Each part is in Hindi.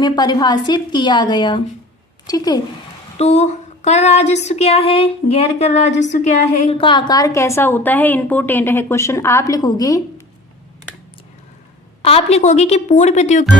में परिभाषित किया गया। ठीक है, तो कर राजस्व क्या है, गैर कर राजस्व क्या है, इनका आकार कैसा होता है, इंपॉर्टेंट है क्वेश्चन। आप लिखोगे कि पूर्ण प्रतियोगिता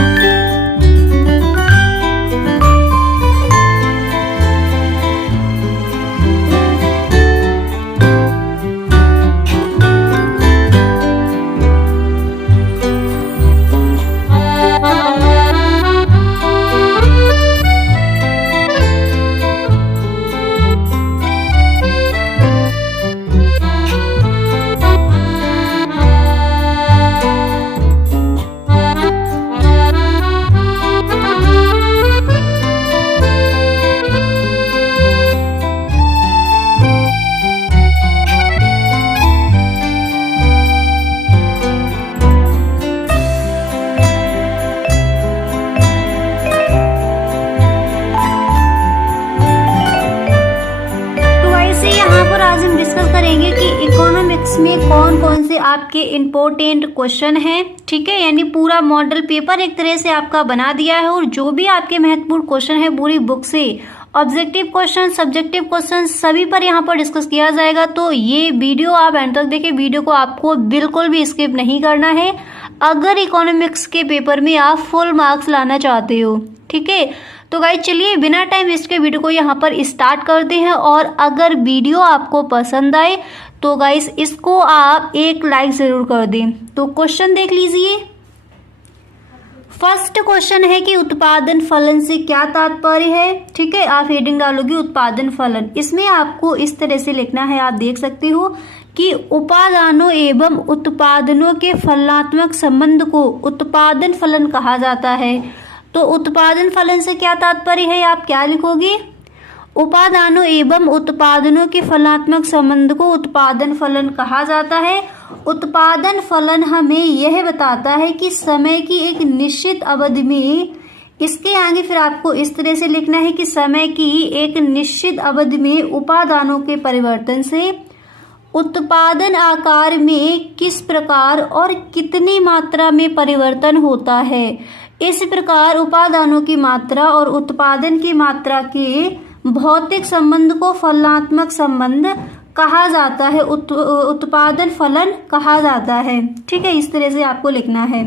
करेंगे कि इकोनॉमिक्स में कौन कौन से आपके इम्पोर्टेंट क्वेश्चन हैं। ठीक है, यानी पूरा मॉडल पेपर एक तरह से आपका बना दिया है और जो भी आपके महत्वपूर्ण क्वेश्चन है पूरी बुक से ऑब्जेक्टिव क्वेश्चन, सब्जेक्टिव क्वेश्चन सभी पर यहाँ पर डिस्कस किया जाएगा। तो ये वीडियो आप एंड तक देखिए, वीडियो को आपको बिल्कुल भी स्किप नहीं करना है अगर इकोनॉमिक्स के पेपर में आप फुल मार्क्स लाना चाहते हो। ठीक है, तो गाइस चलिए बिना टाइम वेस्ट के वीडियो को यहाँ पर स्टार्ट करते हैं। और अगर वीडियो आपको पसंद आए तो गाइस इसको आप एक लाइक जरूर कर दें। तो क्वेश्चन देख लीजिए। फर्स्ट क्वेश्चन है कि उत्पादन फलन से क्या तात्पर्य है। ठीक है, आप हेडिंग डालोगे उत्पादन फलन। इसमें आपको इस तरह से लिखना है, आप देख सकते हो कि उपादानों एवं उत्पादनों के फलनात्मक संबंध को उत्पादन फलन कहा जाता है। तो उत्पादन फलन से क्या तात्पर्य है, आप क्या लिखोगे, उपादानों एवं उत्पादनों के फलनात्मक संबंध को उत्पादन फलन कहा जाता है। उत्पादन फलन हमें यह बताता है कि समय की एक निश्चित अवधि में, इसके आगे फिर आपको इस तरह से लिखना है कि समय की एक निश्चित अवधि में उपादानों के परिवर्तन से उत्पादन आकार में किस प्रकार और कितनी मात्रा में परिवर्तन होता है। इस प्रकार उपादानों की मात्रा और उत्पादन की मात्रा के भौतिक संबंध को फलनात्मक संबंध कहा जाता है, उत्पादन फलन कहा जाता है। ठीक है, इस तरह से आपको लिखना है।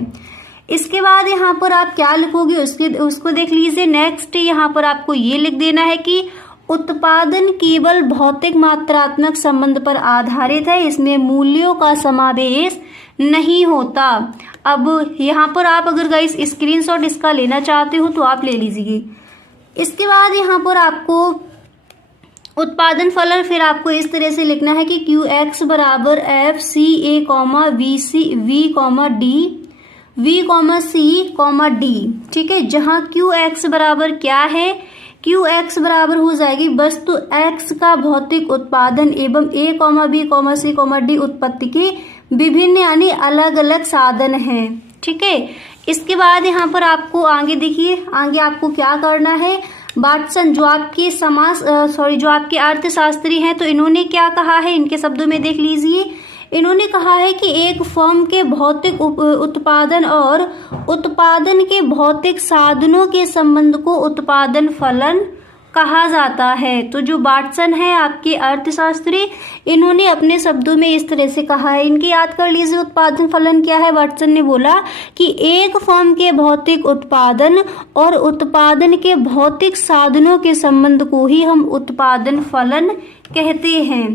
इसके बाद यहाँ पर आप क्या लिखोगे उसको देख लीजिए। नेक्स्ट यहाँ पर आपको ये लिख देना है कि उत्पादन केवल भौतिक मात्रात्मक संबंध पर आधारित है, इसमें मूल्यों का समावेश नहीं होता। अब यहाँ पर आप अगर गाइस स्क्रीनशॉट इसका लेना चाहते हो तो आप ले लीजिए। इसके बाद यहाँ पर आपको उत्पादन फलन फिर आपको इस तरह से लिखना है कि क्यू एक्स बराबर F C A comma V C V comma D V comma C comma D. ठीक है, जहाँ क्यू एक्स बराबर क्या है, क्यू एक्स बराबर हो जाएगी वस्तु एक्स का भौतिक उत्पादन एवं ए comma B comma C comma D उत्पत्ति के विभिन्न यानी अलग अलग साधन हैं। ठीक है, इसके बाद यहाँ पर आपको आगे देखिए, आगे आपको क्या करना है। वाटसन जो आपके जो आपके अर्थशास्त्री हैं, तो इन्होंने क्या कहा है, इनके शब्दों में देख लीजिए। इन्होंने कहा है कि एक फर्म के भौतिक उत्पादन और उत्पादन के भौतिक साधनों के संबंध को उत्पादन फलन कहा जाता है। तो जो वाटसन है आपके अर्थशास्त्री, इन्होंने अपने शब्दों में इस तरह से कहा है। इनकी याद कर लीजिए उत्पादन फलन क्या है। वाटसन ने बोला कि एक फर्म के भौतिक उत्पादन और उत्पादन के भौतिक साधनों के संबंध को ही हम उत्पादन फलन कहते हैं।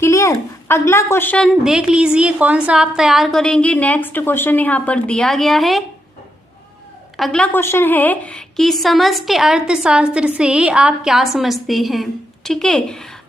क्लियर। अगला क्वेश्चन देख लीजिए कौन सा आप तैयार करेंगे। नेक्स्ट क्वेश्चन यहाँ पर दिया गया है। अगला क्वेश्चन है कि समष्टि अर्थशास्त्र से आप क्या समझते हैं। ठीक है,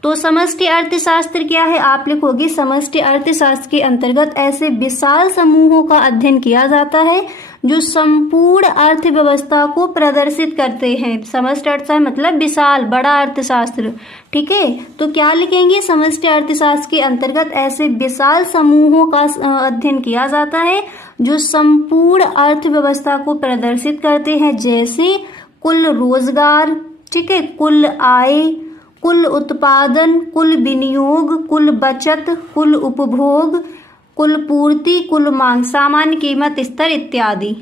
तो समष्टि अर्थशास्त्र क्या है, आप लिखोगे समष्टि अर्थशास्त्र के अंतर्गत ऐसे विशाल समूहों का अध्ययन किया जाता है जो संपूर्ण अर्थव्यवस्था को प्रदर्शित करते हैं। समष्टि अर्थशास्त्र मतलब विशाल बड़ा अर्थशास्त्र। ठीक है, तो क्या लिखेंगे, समष्टि अर्थशास्त्र के अंतर्गत ऐसे विशाल समूहों का अध्ययन किया जाता है जो संपूर्ण अर्थव्यवस्था को प्रदर्शित करते हैं, जैसे कुल रोजगार, ठीक है, कुल आय, कुल उत्पादन, कुल विनियोग, कुल बचत, कुल उपभोग, कुल पूर्ति, कुल मांग, सामान्य कीमत स्तर इत्यादि।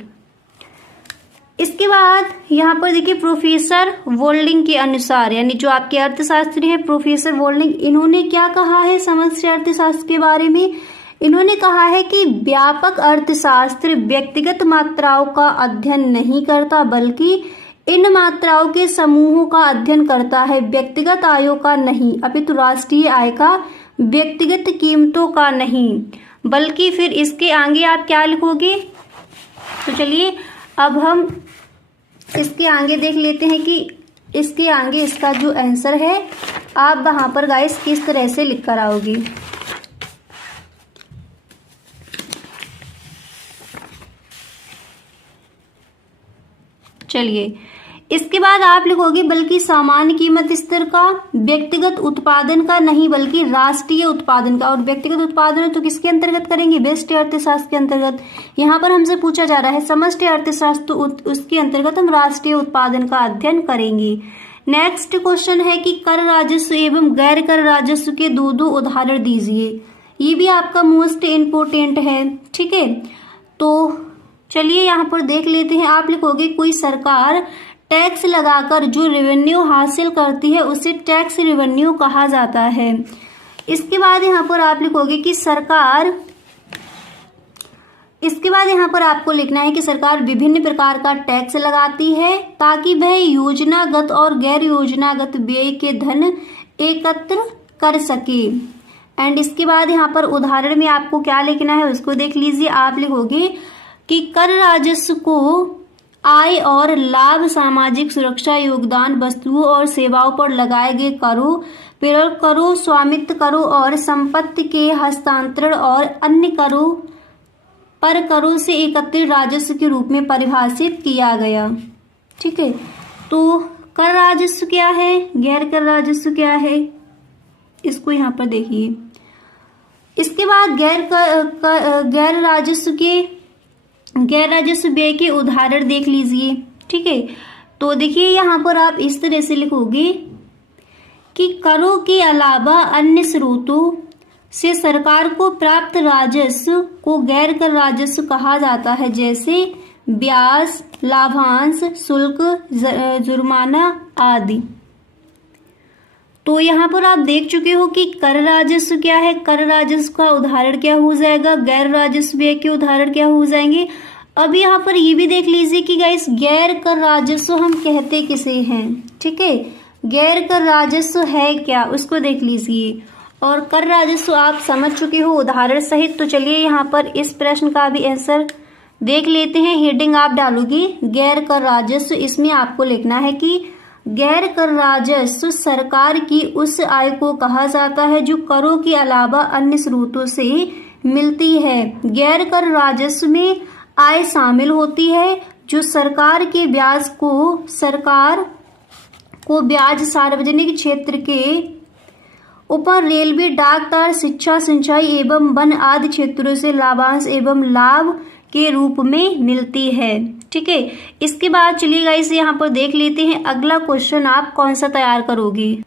इसके बाद यहाँ पर देखिए प्रोफेसर वोल्डिंग के अनुसार, यानी जो आपके अर्थशास्त्री हैं प्रोफेसर वोल्डिंग, इन्होंने क्या कहा है समष्टि अर्थशास्त्र के बारे में? इन्होंने कहा है कि व्यापक अर्थशास्त्र व्यक्तिगत मात्राओं का अध्ययन नहीं करता बल्कि इन मात्राओं के समूहों का अध्ययन करता है, व्यक्तिगत आयों का नहीं, अपितु राष्ट्रीय आय का, व्यक्तिगत कीमतों का नहीं। बल्कि फिर इसके आगे आप क्या लिखोगे? तो चलिए अब हम इसके आगे देख लेते हैं कि इसके आगे इसका जो आंसर है आप वहां पर गाइस किस तरह से लिख कर आओगे। चलिए इसके बाद आप लिखोगे बल्कि सामान्य कीमत स्तर का, व्यक्तिगत उत्पादन का नहीं बल्कि राष्ट्रीय उत्पादन का। और व्यक्तिगत उत्पादन तो किसके अंतर्गत करेंगे? व्यष्टि अर्थशास्त्र के अंतर्गत। यहाँ पर हमसे पूछा जा रहा है समष्टि अर्थशास्त्र, तो उसके अंतर्गत हम राष्ट्रीय उत्पादन का अध्ययन करेंगे। नेक्स्ट क्वेश्चन है कि कर राजस्व एवं गैर कर राजस्व के दो उदाहरण दीजिए। ये भी आपका मोस्ट इम्पोर्टेंट है, ठीक है। तो चलिए यहाँ पर देख लेते हैं। आप लिखोगे कोई सरकार टैक्स लगाकर जो रेवेन्यू हासिल करती है उसे टैक्स रेवेन्यू कहा जाता है। इसके बाद यहाँ पर आप लिखोगे कि सरकार, इसके बाद यहाँ पर आपको लिखना है कि सरकार विभिन्न प्रकार का टैक्स लगाती है ताकि वह योजनागत और गैर योजनागत व्यय के धन एकत्र कर सके। एंड इसके बाद यहाँ पर उदाहरण में आपको क्या लिखना है उसको देख लीजिए। आप लिखोगे कि कर राजस्व को आय और लाभ, सामाजिक सुरक्षा, योगदान, वस्तुओं और सेवाओं पर लगाए गए करों, प्रेरक करों, स्वामित्व करों और संपत्ति के हस्तांतरण और अन्य करों पर करों से एकत्रित राजस्व के रूप में परिभाषित किया गया, ठीक है। तो कर राजस्व क्या है, गैर कर राजस्व क्या है, इसको यहाँ पर देखिए। इसके बाद गैर राजस्व व्यय के उदाहरण देख लीजिए, ठीक है। तो देखिए यहाँ पर आप इस तरह से लिखोगे कि करों के अलावा अन्य स्रोतों से सरकार को प्राप्त राजस्व को गैर कर राजस्व कहा जाता है, जैसे ब्याज, लाभांश, शुल्क, जुर्माना आदि। तो यहाँ पर आप देख चुके हो कि कर राजस्व क्या है, कर राजस्व का उदाहरण क्या हो जाएगा, गैर राजस्व व्यय के उदाहरण क्या हो जाएंगे। अब यहाँ पर ये भी देख लीजिए कि गाइस गैर कर राजस्व हम कहते किसे हैं, ठीक है। गैर कर राजस्व है क्या उसको देख लीजिए, और कर राजस्व आप समझ चुके हो उदाहरण सहित। तो चलिए यहाँ पर इस प्रश्न का भी आंसर देख लेते हैं। हेडिंग आप डालोगी गैर कर राजस्व, इसमें आपको लिखना है कि गैर कर राजस्व सरकार की उस आय को कहा जाता है जो करों के अलावा अन्य स्रोतों से मिलती है। गैर कर राजस्व में आय शामिल होती है जो सरकार को ब्याज, सार्वजनिक क्षेत्र के ऊपर रेलवे, डाक तार, शिक्षा, सिंचाई एवं वन आदि क्षेत्रों से लाभांश एवं लाभ के रूप में मिलती है, ठीक है। इसके बाद चलिए गाइस यहाँ पर देख लेते हैं अगला क्वेश्चन आप कौन सा तैयार करोगे।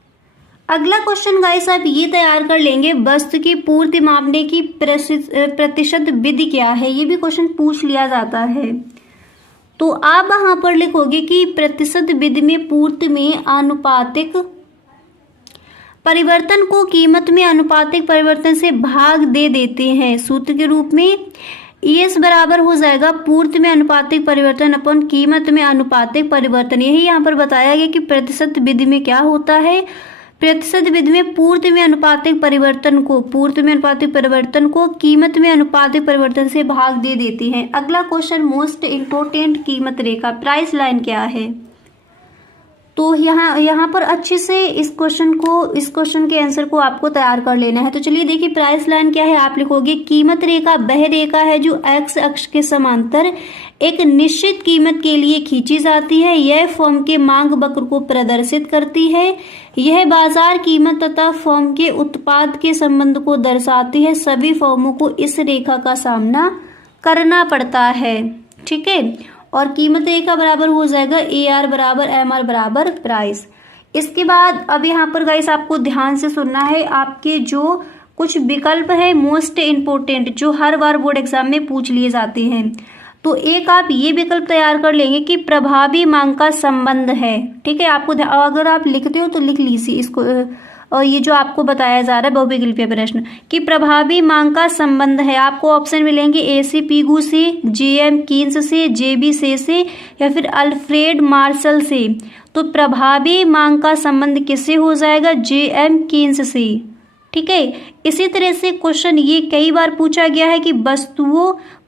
अगला क्वेश्चन गाइस आप ये तैयार कर लेंगे, वस्तु की पूर्ति मापने की प्रतिशत विधि क्या है। ये भी क्वेश्चन पूछ लिया जाता है। तो आप वहां पर लिखोगे कि प्रतिशत विधि में पूर्ति में आनुपातिक परिवर्तन को कीमत में आनुपातिक परिवर्तन से भाग दे देते हैं। सूत्र के रूप में ES बराबर हो जाएगा पूर्ति में आनुपातिक परिवर्तन अपन कीमत में आनुपातिक परिवर्तन। यही यहाँ पर बताया गया कि प्रतिशत विधि में क्या होता है। प्रतिशत विधि में पूर्ति में आनुपातिक परिवर्तन को कीमत में आनुपातिक परिवर्तन से भाग दे देती है। अगला क्वेश्चन मोस्ट इम्पोर्टेंट, कीमत रेखा, प्राइस लाइन क्या है। तो यहाँ पर अच्छे से इस क्वेश्चन के आंसर को आपको तैयार कर लेना है। तो चलिए देखिए प्राइस लाइन क्या है। आप लिखोगे कीमत रेखा वह रेखा है जो एक्स अक्ष के समांतर एक निश्चित कीमत के लिए खींची जाती है। यह फर्म के मांग वक्र को प्रदर्शित करती है। यह बाजार कीमत तथा फर्म के उत्पाद के संबंध को दर्शाती है। सभी फर्मों को इस रेखा का सामना करना पड़ता है, ठीक है। और कीमत रेखा बराबर हो जाएगा AR बराबर MR बराबर प्राइस। इसके बाद अब यहाँ पर गाइस आपको ध्यान से सुनना है। आपके जो कुछ विकल्प है मोस्ट इम्पोर्टेंट जो हर बार बोर्ड एग्जाम में पूछ लिए जाते हैं। तो एक आप ये विकल्प तैयार कर लेंगे कि प्रभावी मांग का संबंध है। ठीक है, आपको अगर आप लिखते हो तो लिख लीजिए इसको, और ये जो आपको बताया जा रहा है बहुविकल्पीय प्रश्न कि प्रभावी मांग का संबंध है। आपको ऑप्शन मिलेंगे ए से पीगू से, जे.एम. कीन्स से, जे.बी. से या फिर अल्फ्रेड मार्शल से। तो प्रभावी मांग का संबंध किससे हो जाएगा? जे.एम. कीन्स से। ठीक है, इसी तरह से क्वेश्चन ये कई बार पूछा गया है कि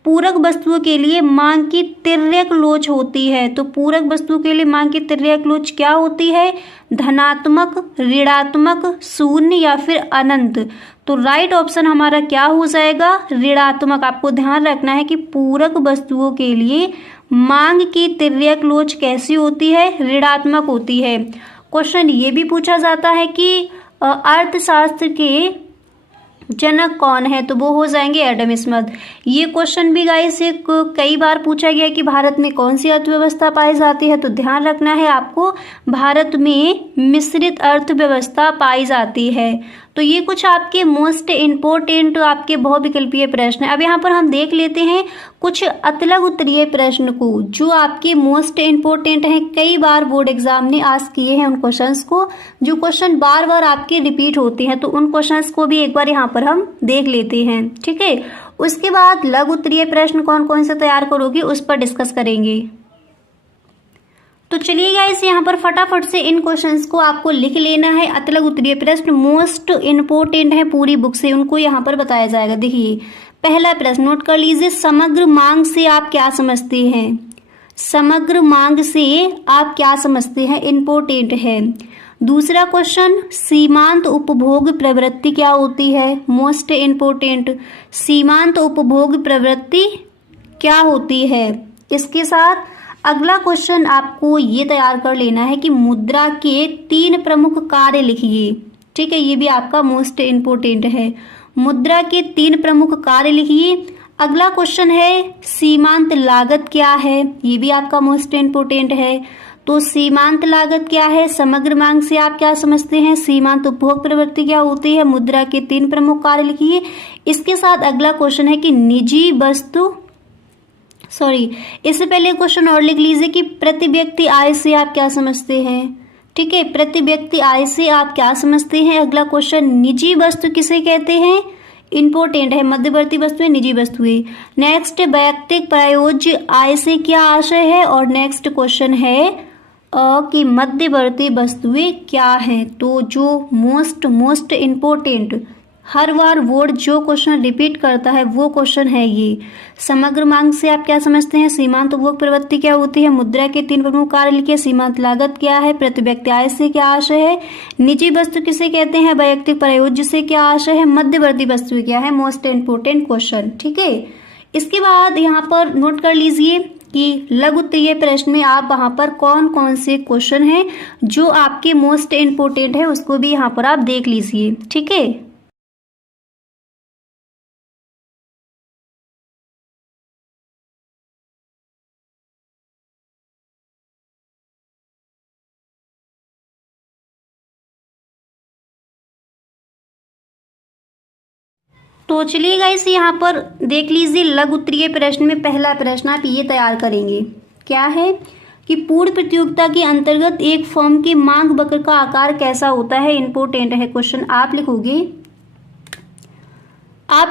पूरक वस्तुओं के लिए मांग की तिर्यक लोच होती है। तो पूरक वस्तुओं के लिए मांग की तिर्यक लोच क्या होती है? धनात्मक, ऋणात्मक, शून्य या फिर अनंत। तो राइट ऑप्शन हमारा क्या हो जाएगा? ऋणात्मक। आपको ध्यान रखना है कि पूरक वस्तुओं के लिए मांग की तिर्यक लोच कैसी होती है? ऋणात्मक होती है। क्वेश्चन ये भी पूछा जाता है कि अर्थशास्त्र के जनक कौन है? तो वो हो जाएंगे एडम स्मिथ। ये क्वेश्चन भी गाइस कई बार पूछा गया कि भारत में कौन सी अर्थव्यवस्था पाई जाती है। तो ध्यान रखना है आपको, भारत में मिश्रित अर्थव्यवस्था पाई जाती है। तो ये कुछ आपके मोस्ट इम्पोर्टेंट आपके बहुविकल्पीय प्रश्न है। अब यहाँ पर हम देख लेते हैं कुछ अतलग उत्तरीय प्रश्न को जो आपके मोस्ट इम्पोर्टेंट हैं। कई बार बोर्ड एग्जाम ने आस्क किए हैं उन क्वेश्चंस को, जो क्वेश्चन बार बार आपके रिपीट होते हैं। तो उन क्वेश्चंस को भी एक बार यहाँ पर हम देख लेते हैं। ठीक है, उसके बाद लघु उत्तरीय प्रश्न कौन कौन से तैयार करोगे उस पर डिस्कस करेंगे। तो चलिए गाइस, यहाँ पर फटाफट से इन क्वेश्चंस को आपको लिख लेना है। अतलग उत्तरीय प्रश्न मोस्ट इम्पोर्टेंट है पूरी बुक से, उनको यहाँ पर बताया जाएगा। देखिए पहला प्रश्न नोट कर लीजिए, समग्र मांग से आप क्या समझते हैं? समग्र मांग से आप क्या समझते हैं? इम्पोर्टेंट है। दूसरा क्वेश्चन, सीमांत उपभोग प्रवृत्ति क्या होती है? Most important. सीमांत उपभोग प्रवृत्ति क्या होती है? इसके साथ अगला क्वेश्चन आपको ये तैयार कर लेना है कि मुद्रा के 3 प्रमुख कार्य लिखिए। ठीक है, ये भी आपका मोस्ट इम्पोर्टेंट है। मुद्रा के 3 प्रमुख कार्य लिखिए। अगला क्वेश्चन है सीमांत लागत क्या है? ये भी आपका मोस्ट इम्पोर्टेंट है। तो सीमांत लागत क्या है? समग्र मांग से आप क्या समझते हैं? सीमांत उपभोग प्रवृत्ति क्या होती है? मुद्रा के 3 प्रमुख कार्य लिखिए। इसके साथ अगला क्वेश्चन है कि निजी वस्तु इससे पहले क्वेश्चन और लिख लीजिए कि प्रति व्यक्ति आय से आप क्या समझते हैं? ठीक है, प्रति व्यक्ति आय से आप क्या समझते हैं? अगला क्वेश्चन, निजी वस्तु किसे कहते हैं? इंपॉर्टेंट है, मध्यवर्ती वस्तुएं निजी वस्तुएं। नेक्स्ट, वैयक्तिक प्रयोज्य आय से क्या आशय है? और नेक्स्ट क्वेश्चन है कि मध्यवर्ती वस्तुएं क्या हैं? तो जो मोस्ट इम्पोर्टेंट हर बार बोर्ड जो क्वेश्चन रिपीट करता है वो क्वेश्चन है ये। समग्र मांग से आप क्या समझते हैं? सीमांत उपभोग प्रवृत्ति क्या होती है? मुद्रा के 3 प्रमुख कार्य लिखिए। सीमांत लागत क्या है? प्रति व्यक्ति आय से क्या आशय है? निजी वस्तु किसे कहते हैं? वैयक्तिक प्रयोज्य से क्या आशय है? मध्यवर्ती वस्तु क्या है? Most important question. ठीक है, इसके बाद यहाँ पर नोट कर लीजिए कि लघु उत्तरीय प्रश्न में आप वहाँ पर कौन कौन से क्वेश्चन हैं जो आपके मोस्ट इम्पोर्टेंट है, उसको भी यहाँ पर आप देख लीजिए। ठीक है, तो चलिए गाइस, यहाँ पर देख लीजिए लघु उत्तरीय प्रश्न में पहला प्रश्न आप ये तैयार करेंगे। क्या है कि पूर्ण प्रतियोगिता के अंतर्गत एक फर्म के मांग वक्र का आकार कैसा होता है? इंपॉर्टेंट है क्वेश्चन। आप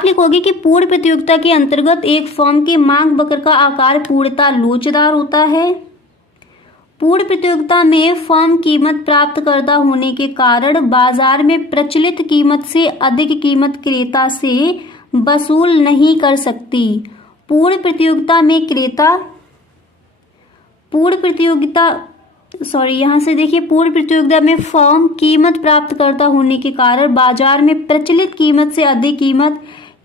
लिखोगे कि पूर्ण प्रतियोगिता के अंतर्गत एक फर्म के मांग वक्र का आकार पूर्णतः लोचदार होता है। पूर्ण प्रतियोगिता में फर्म कीमत प्राप्त करता होने के कारण बाजार में प्रचलित कीमत से अधिक कीमत क्रेता से वसूल नहीं कर सकती। पूर्ण प्रतियोगिता में फर्म कीमत प्राप्त करता होने के कारण बाजार में प्रचलित कीमत से अधिक कीमत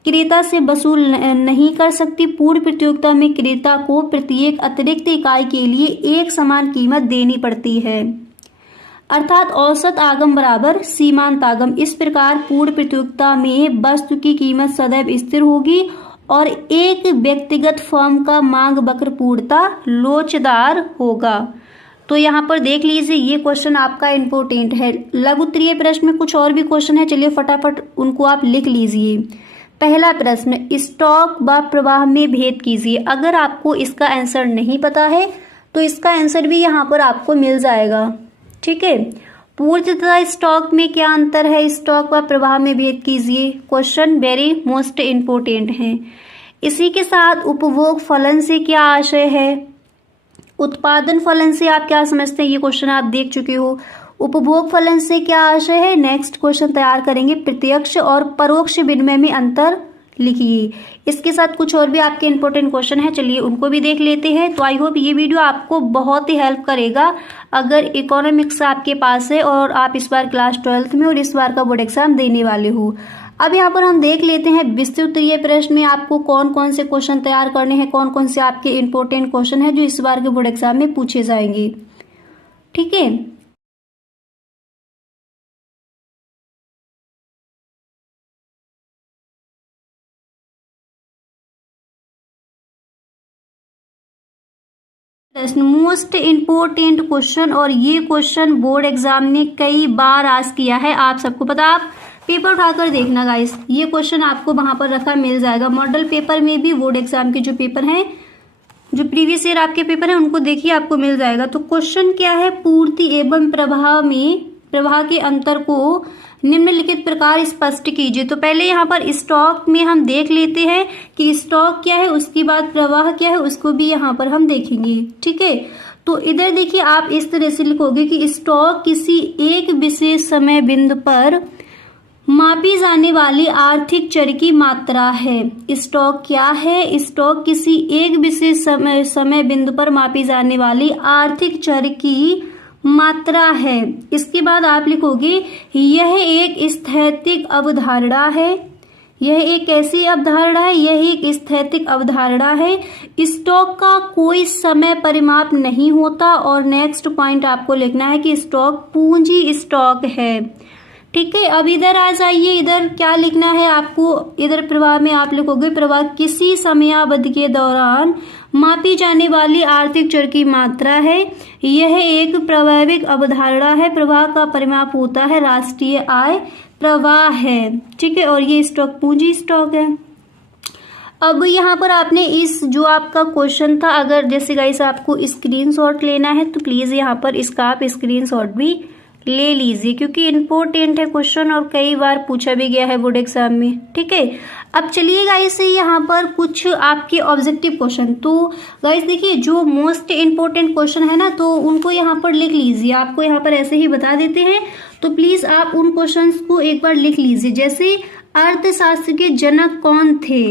क्रेता से वसूल नहीं कर सकती। पूर्ण प्रतियोगिता में क्रेता को प्रत्येक अतिरिक्त इकाई के लिए एक समान कीमत देनी पड़ती है, अर्थात औसत आगम बराबर सीमांत आगम। इस प्रकार पूर्ण प्रतियोगिता में वस्तु की कीमत सदैव स्थिर होगी और एक व्यक्तिगत फर्म का मांग वक्र पूर्णतः लोचदार होगा। तो यहाँ पर देख लीजिए, ये क्वेश्चन आपका इम्पोर्टेंट है। लघु उत्तरीय प्रश्न में कुछ और भी क्वेश्चन है, चलिए फटाफट उनको आप लिख लीजिए। पहला प्रश्न, स्टॉक व प्रवाह में भेद कीजिए। अगर आपको इसका आंसर नहीं पता है तो इसका आंसर भी यहाँ पर आपको मिल जाएगा। ठीक है, पूर्व तथा स्टॉक में क्या अंतर है, स्टॉक व प्रवाह में भेद कीजिए। क्वेश्चन वेरी मोस्ट इम्पोर्टेंट है। इसी के साथ उपभोग फलन से क्या आशय है, उत्पादन फलन से आप क्या समझते हैं, ये क्वेश्चन आप देख चुके हो। उपभोग फलन से क्या आशय है, नेक्स्ट क्वेश्चन तैयार करेंगे। प्रत्यक्ष और परोक्ष विनिमय में अंतर लिखिए। इसके साथ कुछ और भी आपके इंपॉर्टेंट क्वेश्चन है, चलिए उनको भी देख लेते हैं। तो आई होप ये वीडियो आपको बहुत ही हेल्प करेगा अगर इकोनॉमिक्स आपके पास है और आप इस बार क्लास 12th में और इस बार का बोर्ड एग्जाम देने वाले हो। अब यहाँ पर हम देख लेते हैं विस्तृत ये प्रश्न में आपको कौन कौन से क्वेश्चन तैयार करने हैं, कौन कौन से आपके इंपॉर्टेंट क्वेश्चन है जो इस बार के बोर्ड एग्जाम में पूछे जाएंगे। ठीक है, प्रश्न मोस्ट इम्पोर्टेंट क्वेश्चन, और ये क्वेश्चन बोर्ड एग्जाम ने कई बार आज किया है, आप सबको पता। आप पेपर उठाकर देखना गाइस, ये क्वेश्चन आपको वहां पर रखा मिल जाएगा। मॉडल पेपर में भी बोर्ड एग्जाम के जो पेपर हैं, जो प्रीवियस ईयर आपके पेपर हैं, उनको देखिए आपको मिल जाएगा। तो क्वेश्चन क्या है, पूर्ति एवं प्रवाह के अंतर को निम्नलिखित प्रकार स्पष्ट कीजिए। तो पहले यहाँ पर स्टॉक में हम देख लेते हैं कि स्टॉक क्या है, उसके बाद प्रवाह क्या है, उसको भी यहाँ पर हम देखेंगे। ठीक है, तो इधर देखिए आप इस तरह से लिखोगे कि स्टॉक किसी एक विशेष समय बिंदु पर मापी जाने वाली आर्थिक चर की मात्रा है। स्टॉक क्या है, स्टॉक किसी एक विशेष समय बिंदु पर मापी जाने वाली आर्थिक चर की मात्रा है। इसके बाद आप लिखोगे यह एक स्थैतिक अवधारणा है। यह एक कैसी अवधारणा है, यह एक स्थैतिक अवधारणा है। स्टॉक का कोई समय परिमाप नहीं होता। और नेक्स्ट पॉइंट आपको लिखना है कि स्टॉक पूंजी स्टॉक है। ठीक है, अब इधर आ जाइए, इधर क्या लिखना है आपको, इधर प्रवाह में आप लिखोगे प्रवाह किसी समयावधि के दौरान मापी जाने वाली आर्थिक चर की मात्रा है। यह एक प्रवाहिक अवधारणा है। प्रवाह का परिमाप होता है राष्ट्रीय आय प्रवाह है। ठीक है, और ये स्टॉक पूंजी स्टॉक है। अब यहाँ पर आपने इस जो आपका क्वेश्चन था, अगर जैसे गाइस आपको स्क्रीनशॉट लेना है तो प्लीज यहाँ पर इसका आप स्क्रीनशॉट भी ले लीजिए, क्योंकि इम्पोर्टेंट है क्वेश्चन और कई बार पूछा भी गया है बोर्ड एग्जाम में। ठीक है, अब चलिए गाइस यहाँ पर कुछ आपके ऑब्जेक्टिव क्वेश्चन। तो गाइस देखिए जो मोस्ट इम्पोर्टेंट क्वेश्चन है ना, तो उनको यहाँ पर लिख लीजिए। आपको यहाँ पर ऐसे ही बता देते हैं, तो प्लीज आप उन क्वेश्चंस को एक बार लिख लीजिए। जैसे अर्थशास्त्र के जनक कौन थे,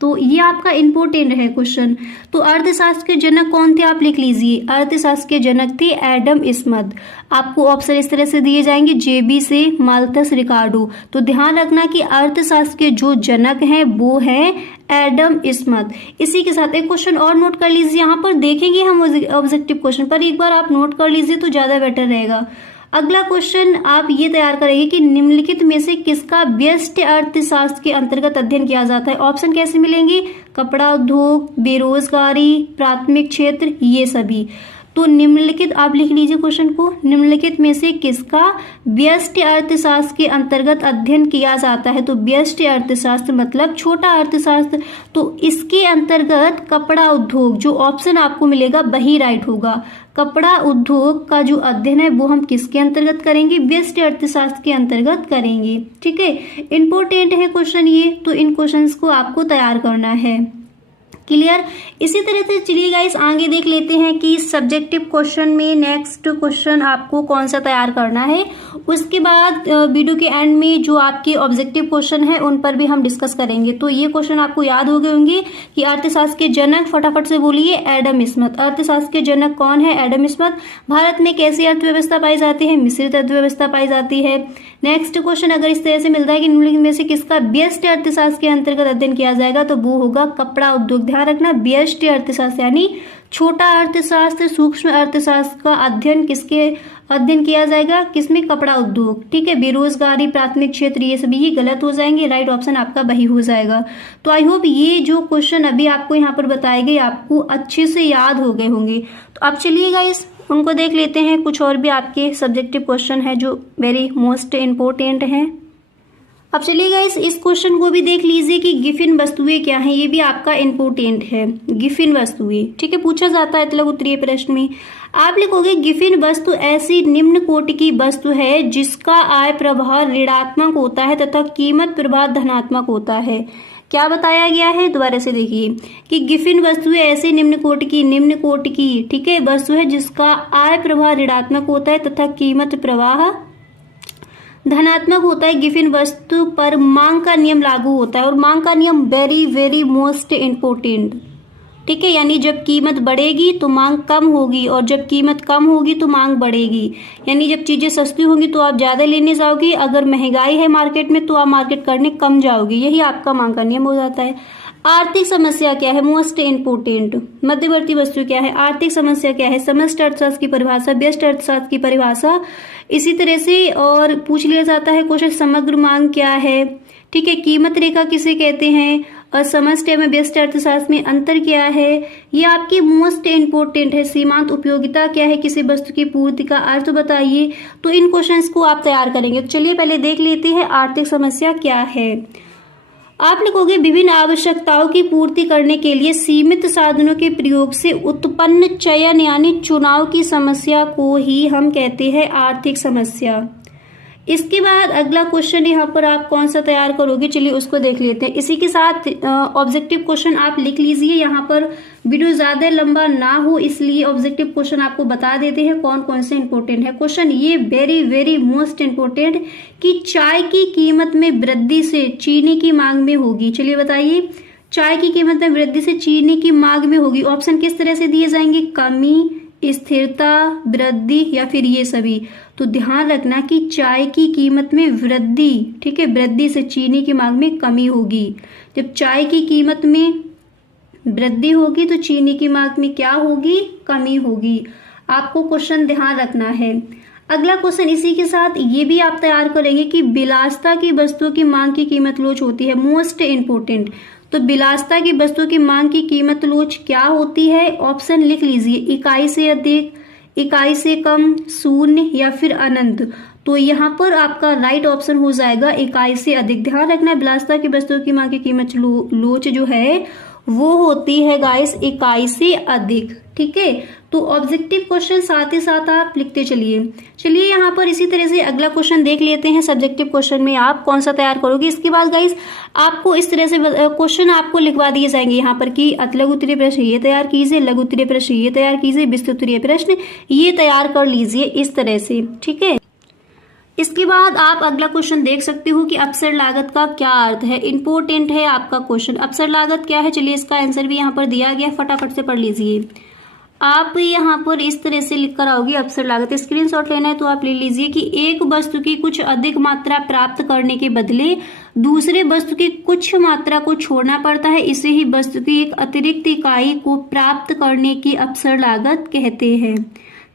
तो ये आपका इम्पोर्टेंट है क्वेश्चन। तो अर्थशास्त्र के जनक कौन थे, आप लिख लीजिए। अर्थशास्त्र के जनक थे एडम स्मिथ। आपको ऑप्शन इस तरह से दिए जाएंगे, जेबी से माल्थस रिकार्डो। तो ध्यान रखना कि अर्थशास्त्र के जो जनक हैं वो हैं एडम स्मिथ। इसी के साथ एक क्वेश्चन और नोट कर लीजिए, यहाँ पर देखेंगे हम ऑब्जेक्टिव क्वेश्चन पर, एक बार आप नोट कर लीजिए तो ज्यादा बेटर रहेगा। अगला क्वेश्चन आप ये तैयार करेंगे कि निम्नलिखित में से किसका व्यष्टि अर्थशास्त्र के अंतर्गत अध्ययन किया जाता है। ऑप्शन कैसे मिलेंगे, कपड़ा उद्योग, बेरोजगारी, प्राथमिक क्षेत्र, ये सभी। तो निम्नलिखित आप लिख लीजिए क्वेश्चन को, निम्नलिखित में से किसका व्यष्टि अर्थशास्त्र के अंतर्गत अध्ययन किया जाता है। तो व्यष्टि अर्थशास्त्र मतलब छोटा अर्थशास्त्र, तो इसके अंतर्गत कपड़ा उद्योग, जो ऑप्शन आपको मिलेगा वही राइट होगा। कपड़ा उद्योग का जो अध्ययन है वो हम किसके अंतर्गत करेंगे, व्यष्टि अर्थशास्त्र के अंतर्गत करेंगे। ठीक है, इंपॉर्टेंट है क्वेश्चन ये, तो इन क्वेश्चंस को आपको तैयार करना है। क्लियर। इसी तरह से चलिए गाइस आगे देख लेते हैं कि सब्जेक्टिव क्वेश्चन में नेक्स्ट क्वेश्चन आपको कौन सा तैयार करना है। उसके बाद वीडियो के एंड में जो आपके ऑब्जेक्टिव क्वेश्चन है उन पर भी हम डिस्कस करेंगे। तो ये क्वेश्चन आपको याद हो गए होंगे कि अर्थशास्त्र के जनक, फटाफट से बोलिए, एडम स्मिथ। अर्थशास्त्र के जनक कौन है, एडम स्मिथ। भारत में कैसी अर्थव्यवस्था पाई जाती है, मिश्रित अर्थव्यवस्था पाई जाती है। नेक्स्ट क्वेश्चन अगर इस तरह से मिलता है कि निम्नलिखित में से किसका व्यष्टि अर्थशास्त्र के अंतर्गत अध्ययन किया जाएगा, तो वो होगा कपड़ा उद्योग। ध्यान रखना, व्यष्टि अर्थशास्त्र यानी छोटा अर्थशास्त्र, सूक्ष्म अर्थशास्त्र का अध्ययन किसके अध्ययन किया जाएगा, किसमें, कपड़ा उद्योग। ठीक है, बेरोजगारी, प्राथमिक क्षेत्र, ये सभी ही गलत हो जाएंगे, राइट ऑप्शन आपका वही हो जाएगा। तो आई होप ये जो क्वेश्चन अभी आपको यहाँ पर बताए गए आपको अच्छे से याद हो गए होंगे। तो अब चलिए गाइस उनको देख लेते हैं। कुछ और भी आपके सब्जेक्टिव क्वेश्चन है जो वेरी मोस्ट इम्पोर्टेंट हैं। अब चलिए गाइस इस क्वेश्चन को भी देख लीजिए कि गिफिन वस्तुएं क्या हैं। ये भी आपका इम्पोर्टेंट है, गिफिन वस्तुएं, ठीक है, पूछा जाता है लघु उत्तरीय प्रश्न में। आप लिखोगे गिफिन वस्तु ऐसी निम्न कोटि की वस्तु है जिसका आय प्रवाह ऋणात्मक होता है तथा कीमत प्रवाह धनात्मक होता है। क्या बताया गया है, दोबारा से देखिए कि गिफिन वस्तुएं ऐसी निम्न कोटि की, ठीक है, वस्तु है जिसका आय प्रवाह ऋणात्मक होता है तथा कीमत प्रवाह धनात्मक होता है। गिफिन वस्तु पर मांग का नियम लागू होता है और मांग का नियम वेरी वेरी मोस्ट इम्पोर्टेंट, ठीक है, यानी जब कीमत बढ़ेगी तो मांग कम होगी और जब कीमत कम होगी तो मांग बढ़ेगी। यानी जब चीजें सस्ती होंगी तो आप ज्यादा लेने जाओगे, अगर महंगाई है मार्केट में तो आप मार्केट करने कम जाओगे। यही आपका मांग का नियम हो जाता है। आर्थिक समस्या क्या है, मोस्ट इम्पोर्टेंट। मध्यवर्ती वस्तु क्या है, आर्थिक समस्या क्या है, समष्टि अर्थशास्त्र की परिभाषा, व्यष्टि अर्थशास्त्र की परिभाषा। इसी तरह से और पूछ लिया जाता है क्वेश्चन समग्र मांग क्या है, ठीक है, कीमत रेखा किसे कहते हैं और समष्टि एवं व्यष्टि अर्थशास्त्र में अंतर क्या है। ये आपकी मोस्ट इम्पोर्टेंट है। सीमांत उपयोगिता क्या है, किसी वस्तु की पूर्ति का अर्थ बताइए। तो इन क्वेश्चंस को आप तैयार करेंगे। तो चलिए पहले देख लेते हैं आर्थिक समस्या क्या है। आप लिखोगे विभिन्न आवश्यकताओं की पूर्ति करने के लिए सीमित साधनों के प्रयोग से उत्पन्न चयन यानी चुनाव की समस्या को ही हम कहते हैं आर्थिक समस्या। इसके बाद अगला क्वेश्चन यहाँ पर आप कौन सा तैयार करोगे, चलिए उसको देख लेते हैं। इसी के साथ ऑब्जेक्टिव क्वेश्चन आप लिख लीजिए। यहाँ पर वीडियो ज्यादा लंबा ना हो इसलिए ऑब्जेक्टिव क्वेश्चन आपको बता देते हैं कौन कौन से इंपॉर्टेंट है क्वेश्चन। ये वेरी वेरी मोस्ट इंपॉर्टेंट कि चाय की कीमत में वृद्धि से चीनी की मांग में होगी। चलिए बताइए, चाय की कीमत में वृद्धि से चीनी की मांग में होगी। ऑप्शन किस तरह से दिए जाएंगे, कमी, स्थिरता, वृद्धि या फिर ये सभी। तो ध्यान रखना कि चाय की कीमत में वृद्धि, ठीक है, वृद्धि से चीनी की मांग में कमी होगी। जब चाय की कीमत में वृद्धि होगी तो चीनी की मांग में क्या होगी, कमी होगी। आपको क्वेश्चन ध्यान रखना है। अगला क्वेश्चन इसी के साथ ये भी आप तैयार करेंगे कि विलासिता की वस्तुओं की मांग की कीमत लोच होती है, मोस्ट इंपोर्टेंट। तो विलासिता की वस्तु की मांग की कीमत लोच क्या होती है, ऑप्शन लिख लीजिए, इकाई से अधिक, इकाई से कम, शून्य या फिर अनंत। तो यहाँ पर आपका राइट ऑप्शन हो जाएगा इकाई से अधिक। ध्यान रखना विलासिता की वस्तुओं की मांग की कीमत लोच जो है वो होती है गाइस इकाई से अधिक, ठीक है। तो ऑब्जेक्टिव क्वेश्चन साथ ही साथ आप लिखते चलिए यहाँ पर इसी तरह से अगला क्वेश्चन देख लेते हैं। सब्जेक्टिव क्वेश्चन में आप कौन सा तैयार करोगे। इसके बाद गाइस आपको इस तरह से क्वेश्चन आपको लिखवा दिए जाएंगे यहाँ पर कि लघु उत्तरीय प्रश्न ये तैयार कीजिए, लघु उत्तरीय प्रश्न ये तैयार कीजिए, विस्तृत उत्तरीय प्रश्न ये तैयार कर लीजिए इस तरह से, ठीक है। इसके बाद आप अगला क्वेश्चन देख सकते हो कि अपसर लागत का क्या अर्थ है। इंपॉर्टेंट है आपका क्वेश्चन। अपसर लागत क्या है, चलिए इसका आंसर भी यहाँ पर दिया गया, फटाफट से पढ़ लीजिए। आप यहाँ पर इस तरह से लिख कर आओगे अपसर लागत। स्क्रीनशॉट लेना है तो आप ले लीजिए कि एक वस्तु की कुछ अधिक मात्रा प्राप्त करने के बदले दूसरे वस्तु की कुछ मात्रा को छोड़ना पड़ता है, इसे ही वस्तु की एक अतिरिक्त इकाई को प्राप्त करने की अपसर लागत कहते हैं,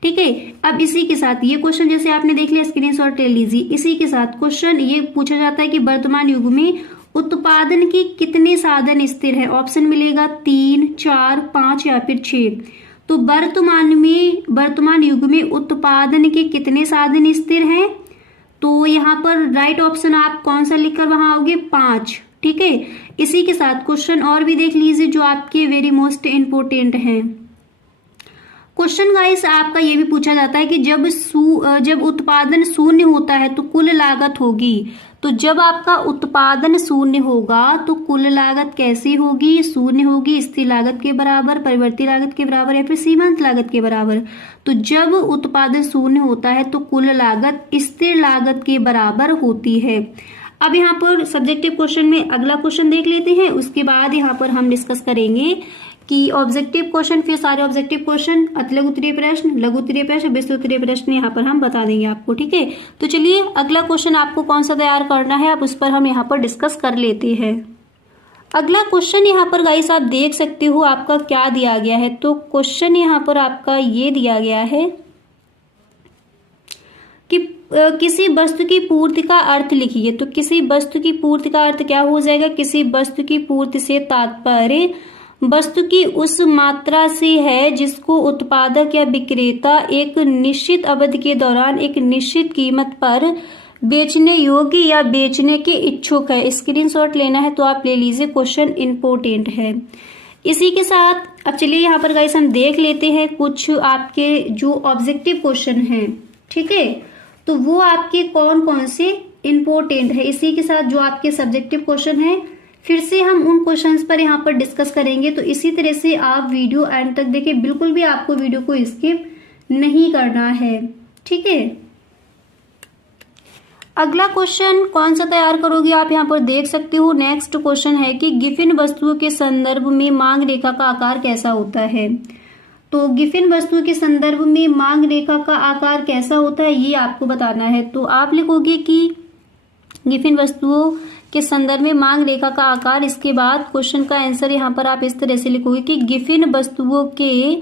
ठीक है। अब इसी के साथ ये क्वेश्चन जैसे आपने देख लिया, स्क्रीनशॉट ले लीजिए। इसी के साथ क्वेश्चन ये पूछा जाता है कि वर्तमान युग में उत्पादन के कितने साधन स्थिर है। ऑप्शन मिलेगा 3, 4, 5 या फिर 6। तो वर्तमान युग में उत्पादन के कितने साधन स्थिर हैं। तो यहाँ पर राइट ऑप्शन आप कौन सा लिखकर वहां आओगे, 5, ठीक है। इसी के साथ क्वेश्चन और भी देख लीजिए जो आपके वेरी मोस्ट इंपोर्टेंट हैं। क्वेश्चन गाइस आपका ये भी पूछा जाता है कि जब उत्पादन शून्य होता है तो कुल लागत होगी। तो जब आपका उत्पादन शून्य होगा तो कुल लागत कैसी होगी, शून्य होगी, स्थिर लागत के बराबर, परिवर्ती लागत के बराबर या फिर सीमांत लागत के बराबर। तो जब उत्पादन शून्य होता है तो कुल लागत स्थिर लागत के बराबर होती है। अब यहाँ पर सब्जेक्टिव क्वेश्चन में अगला क्वेश्चन देख लेते हैं, उसके बाद यहाँ पर हम डिस्कस करेंगे कि ऑब्जेक्टिव क्वेश्चन, फिर सारे ऑब्जेक्टिव क्वेश्चन, लघु उत्तरीय प्रश्न, लघु उत्तरीय प्रश्न, विस्तृत उत्तरीय प्रश्न यहाँ पर हम बता देंगे आपको, ठीक है। तो चलिए अगला क्वेश्चन आपको कौन सा तैयार करना है आप उस पर हम यहाँ पर डिस्कस कर लेते हैं। अगला क्वेश्चन यहाँ पर गाइस आप देख सकते हो आपका क्या दिया गया है। तो क्वेश्चन यहाँ पर आपका ये दिया गया है कि किसी वस्तु की पूर्ति का अर्थ लिखिए। तो किसी वस्तु की पूर्ति का अर्थ क्या हो जाएगा, किसी वस्तु की पूर्ति से तात्पर्य वस्तु की उस मात्रा से है जिसको उत्पादक या विक्रेता एक निश्चित अवधि के दौरान एक निश्चित कीमत पर बेचने योग्य या बेचने के इच्छुक है। स्क्रीनशॉट लेना है तो आप ले लीजिए, क्वेश्चन इंपॉर्टेंट है। इसी के साथ अब चलिए यहाँ पर गाइस हम देख लेते हैं कुछ आपके जो ऑब्जेक्टिव क्वेश्चन हैं, ठीक है, तो वो आपके कौन कौन से इंपॉर्टेंट है। इसी के साथ जो आपके सब्जेक्टिव क्वेश्चन है फिर से हम उन क्वेश्चंस पर यहाँ पर डिस्कस करेंगे। तो इसी तरह से आप वीडियो एंड तक देखें, बिल्कुल भी आपको वीडियो को स्किप नहीं करना है, ठीक है। अगला क्वेश्चन कौन सा तैयार करोगे आप यहाँ पर देख सकते हो। नेक्स्ट क्वेश्चन है कि गिफिन वस्तुओं के संदर्भ में मांग रेखा का आकार कैसा होता है। तो गिफिन वस्तु के संदर्भ में मांग रेखा का आकार कैसा होता है ये आपको बताना है। तो आप लिखोगे कि गिफिन वस्तुओं के संदर्भ में मांग रेखा का आकार, इसके बाद क्वेश्चन का आंसर यहाँ पर आप इस तरह से लिखोगे कि गिफिन वस्तुओं के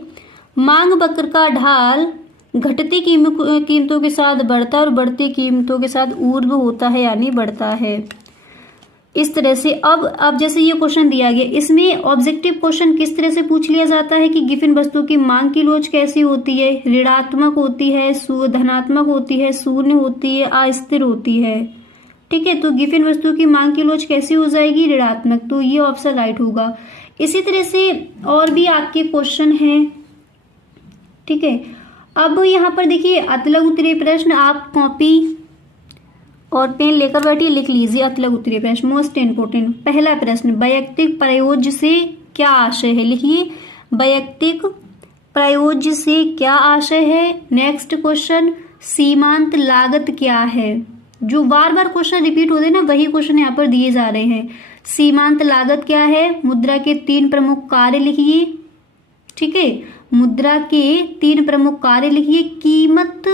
मांग वक्र का ढाल घटती कीमतों के साथ बढ़ता और बढ़ती कीमतों के साथ ऊर्ध्व होता है यानी बढ़ता है। इस तरह से अब जैसे ये क्वेश्चन दिया गया, इसमें ऑब्जेक्टिव क्वेश्चन किस तरह से पूछ लिया जाता है कि गिफिन वस्तु की मांग की लोच कैसी होती है, ऋणात्मक होती है, धनात्मक होती है, शून्य होती है, अस्थिर होती है, ठीक है। तो गिफिन वस्तु की मांग की लोच कैसी हो जाएगी, ऋणात्मक, तो ये ऑप्शन राइट होगा। इसी तरह से और भी आपके क्वेश्चन हैं, ठीक है। अब यहाँ पर देखिए अतलग उत्तरीय प्रश्न, आप कॉपी और पेन लेकर बैठिए, लिख लीजिए अतलग उत्तरीय प्रश्न, मोस्ट इंपोर्टेंट। पहला प्रश्न, वैयक्तिक प्रयोज्य से क्या आशय है, लिखिए वैयक्तिक प्रयोज्य से क्या आशय है। नेक्स्ट क्वेश्चन, सीमांत लागत क्या है। जो बार बार क्वेश्चन रिपीट होते हैं ना वही क्वेश्चन यहाँ पर दिए जा रहे हैं। सीमांत लागत क्या है, मुद्रा के 3 प्रमुख कार्य लिखिए, ठीक है, मुद्रा के 3 प्रमुख कार्य लिखिए। कीमत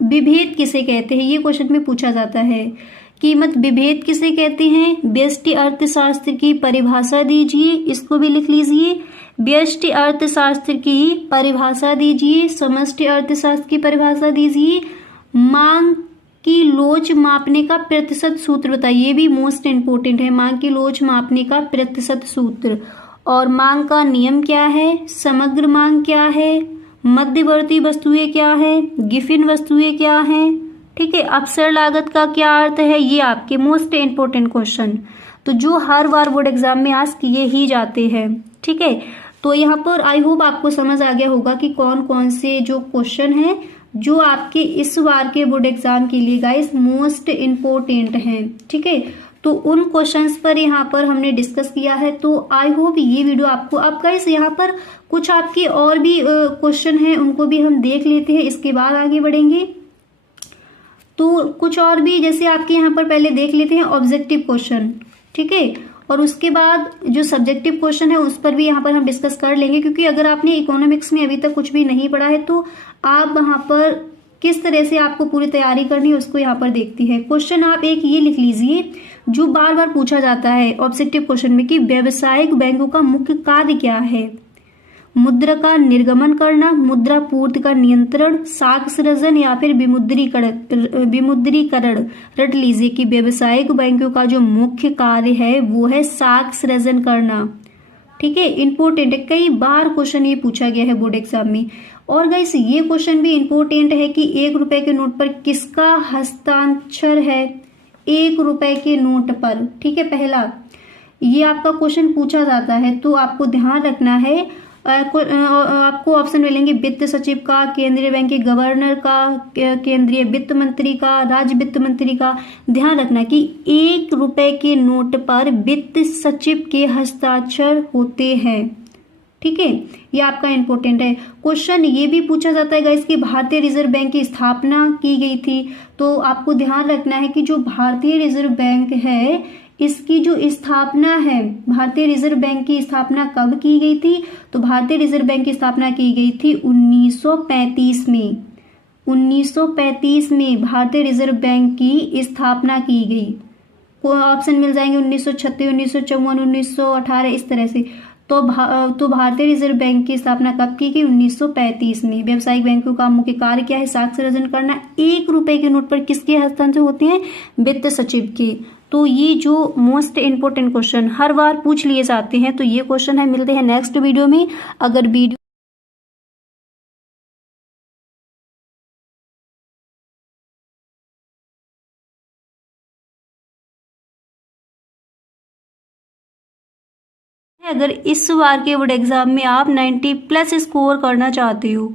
विभेद किसे कहते हैं, ये क्वेश्चन में पूछा जाता है। कीमत विभेद किसे कहते हैं, व्यष्टि अर्थशास्त्र की परिभाषा दीजिए, इसको भी लिख लीजिए। व्यष्टि अर्थशास्त्र की परिभाषा दीजिए, समष्टि अर्थशास्त्र की परिभाषा दीजिए। मांग की लोच मापने का प्रतिशत सूत्र बताइए, ये भी मोस्ट इंपोर्टेंट है। मांग की लोच मापने का प्रतिशत सूत्र। और मांग का नियम क्या है, समग्र मांग क्या है, मध्यवर्ती वस्तुएं क्या है, गिफिन वस्तुएं क्या है, ठीक है। अपसर लागत का क्या अर्थ है, ये आपके मोस्ट इंपोर्टेंट क्वेश्चन, तो जो हर बार बोर्ड एग्जाम में आज किए ही जाते हैं, ठीक है। तो यहाँ पर आई होप आपको समझ आ गया होगा कि कौन कौन से जो क्वेश्चन है जो आपके इस बार के बोर्ड एग्जाम के लिए गाइस मोस्ट इम्पोर्टेंट हैं, ठीक है। तो उन क्वेश्चंस पर यहाँ पर हमने डिस्कस किया है। तो आई होप ये वीडियो आपको, अब गाइस यहाँ पर कुछ आपके और भी क्वेश्चन हैं, उनको भी हम देख लेते हैं, इसके बाद आगे बढ़ेंगे। तो कुछ और भी जैसे आपके यहाँ पर पहले देख लेते हैं ऑब्जेक्टिव क्वेश्चन, ठीक है, और उसके बाद जो सब्जेक्टिव क्वेश्चन है उस पर भी यहाँ पर हम डिस्कस कर लेंगे। क्योंकि अगर आपने इकोनॉमिक्स में अभी तक कुछ भी नहीं पढ़ा है तो आप वहाँ पर किस तरह से आपको पूरी तैयारी करनी है उसको यहाँ पर देखती है। क्वेश्चन आप एक ये लिख लीजिए जो बार बार पूछा जाता है ऑब्जेक्टिव क्वेश्चन में कि व्यावसायिक बैंकों का मुख्य कार्य क्या है। मुद्रा का निर्गमन करना, मुद्रा पूर्ति का नियंत्रण, साख सृजन या फिर विमुद्रीकरण। रट लीजिए कि व्यावसायिक बैंकों का जो मुख्य कार्य है वो है साख सृजन करना, ठीक है। इंपोर्टेंट है, कई बार क्वेश्चन ये पूछा गया है बोर्ड एग्जाम में। और गाइस ये क्वेश्चन भी इंपॉर्टेंट है कि 1 रुपए के नोट पर किसका हस्ताक्षर है, 1 रुपए के नोट पर, ठीक है। पहला ये आपका क्वेश्चन पूछा जाता है तो आपको ध्यान रखना है, आपको ऑप्शन मिलेंगे वित्त सचिव का, केंद्रीय बैंक के गवर्नर का, केंद्रीय वित्त मंत्री का, राज्य वित्त मंत्री का। ध्यान रखना कि 1 रुपए के नोट पर वित्त सचिव के हस्ताक्षर होते हैं, ठीक है। ये आपका इंपॉर्टेंट है। क्वेश्चन ये भी पूछा जाता है गाइस कि भारतीय रिजर्व बैंक की स्थापना की गई थी, तो आपको ध्यान रखना है कि जो भारतीय रिजर्व बैंक है इसकी जो स्थापना है, भारतीय रिजर्व बैंक की स्थापना कब की गई थी, तो भारतीय रिजर्व बैंक की स्थापना की गई थी 1935 में। 1935 में भारतीय रिजर्व बैंक की स्थापना की गई। ऑप्शन मिल जाएंगे 1936, 1954, 1918, इस तरह से। तो भारतीय रिजर्व बैंक की स्थापना कब की गई, 1935 में। व्यावसायिक बैंकों का मुख्य कार्य क्या है, साख सृजन करना। 1 रुपए के नोट पर किसके हस्ताक्षर होते हैं, वित्त सचिव के। तो ये जो मोस्ट इंपोर्टेंट क्वेश्चन हर बार पूछ लिए जाते हैं, तो ये क्वेश्चन है। मिलते हैं नेक्स्ट वीडियो में। अगर वीडियो अगर इस बार के बोर्ड एग्जाम में आप 90+ स्कोर करना चाहते हो।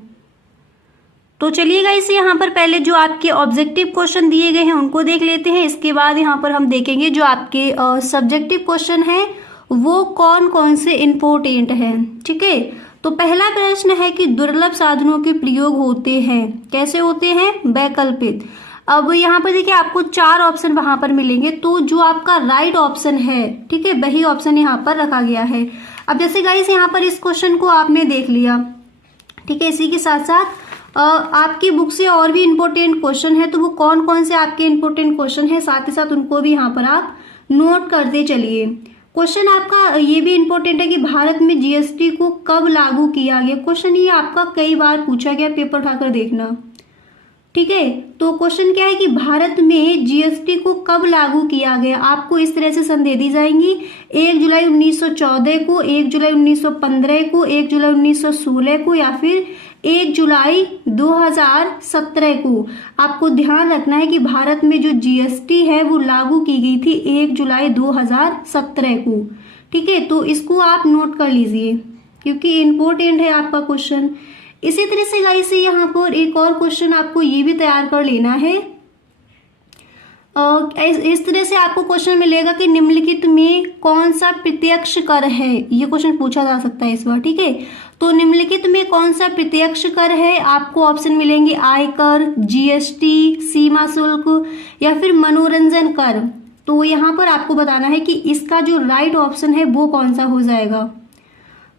तो चलिएगा इसे यहाँ पर पहले जो आपके ऑब्जेक्टिव क्वेश्चन दिए गए हैं उनको देख लेते हैं। इसके बाद यहाँ पर हम देखेंगे जो आपके सब्जेक्टिव क्वेश्चन हैं वो कौन कौन से इम्पोर्टेंट हैं। ठीक है, तो पहला प्रश्न है कि दुर्लभ साधनों के प्रयोग होते हैं, कैसे होते हैं? वैकल्पिक। अब यहाँ पर देखिए आपको 4 ऑप्शन वहां पर मिलेंगे, तो जो आपका राइट ऑप्शन है, ठीक है, वही ऑप्शन यहाँ पर रखा गया है। अब जैसे गाइस यहाँ पर इस क्वेश्चन को आपने देख लिया, ठीक है, इसी के साथ साथ आपकी बुक से और भी इम्पोर्टेंट क्वेश्चन है, तो वो कौन कौन से आपके इम्पोर्टेंट क्वेश्चन है साथ ही साथ उनको भी यहाँ पर आप नोट करते चलिए। क्वेश्चन आपका ये भी इम्पोर्टेंट है कि भारत में जीएसटी को कब लागू किया गया। क्वेश्चन ये आपका कई बार पूछा गया, पेपर उठाकर देखना। ठीक है, तो क्वेश्चन क्या है कि भारत में जीएसटी को कब लागू किया गया। आपको इस तरह से संदेह दी जाएंगी, 1 जुलाई 1914 को, 1 जुलाई 1915 को, 1 जुलाई 1916 को या फिर 1 जुलाई 2017 को। आपको ध्यान रखना है कि भारत में जो जीएसटी है वो लागू की गई थी 1 जुलाई 2017 को। ठीक है, तो इसको आप नोट कर लीजिए क्योंकि इम्पोर्टेंट है आपका क्वेश्चन। इसी तरह से गाइस यहाँ पर एक और क्वेश्चन आपको ये भी तैयार कर लेना है। इस तरह से आपको क्वेश्चन मिलेगा कि निम्नलिखित में कौन सा प्रत्यक्ष कर है। ये क्वेश्चन पूछा जा सकता है इस बार। ठीक है, तो निम्नलिखित में कौन सा प्रत्यक्ष कर है। आपको ऑप्शन मिलेंगे आयकर, जीएसटी, सीमा शुल्क या फिर मनोरंजन कर। तो यहाँ पर आपको बताना है कि इसका जो राइट ऑप्शन है वो कौन सा हो जाएगा।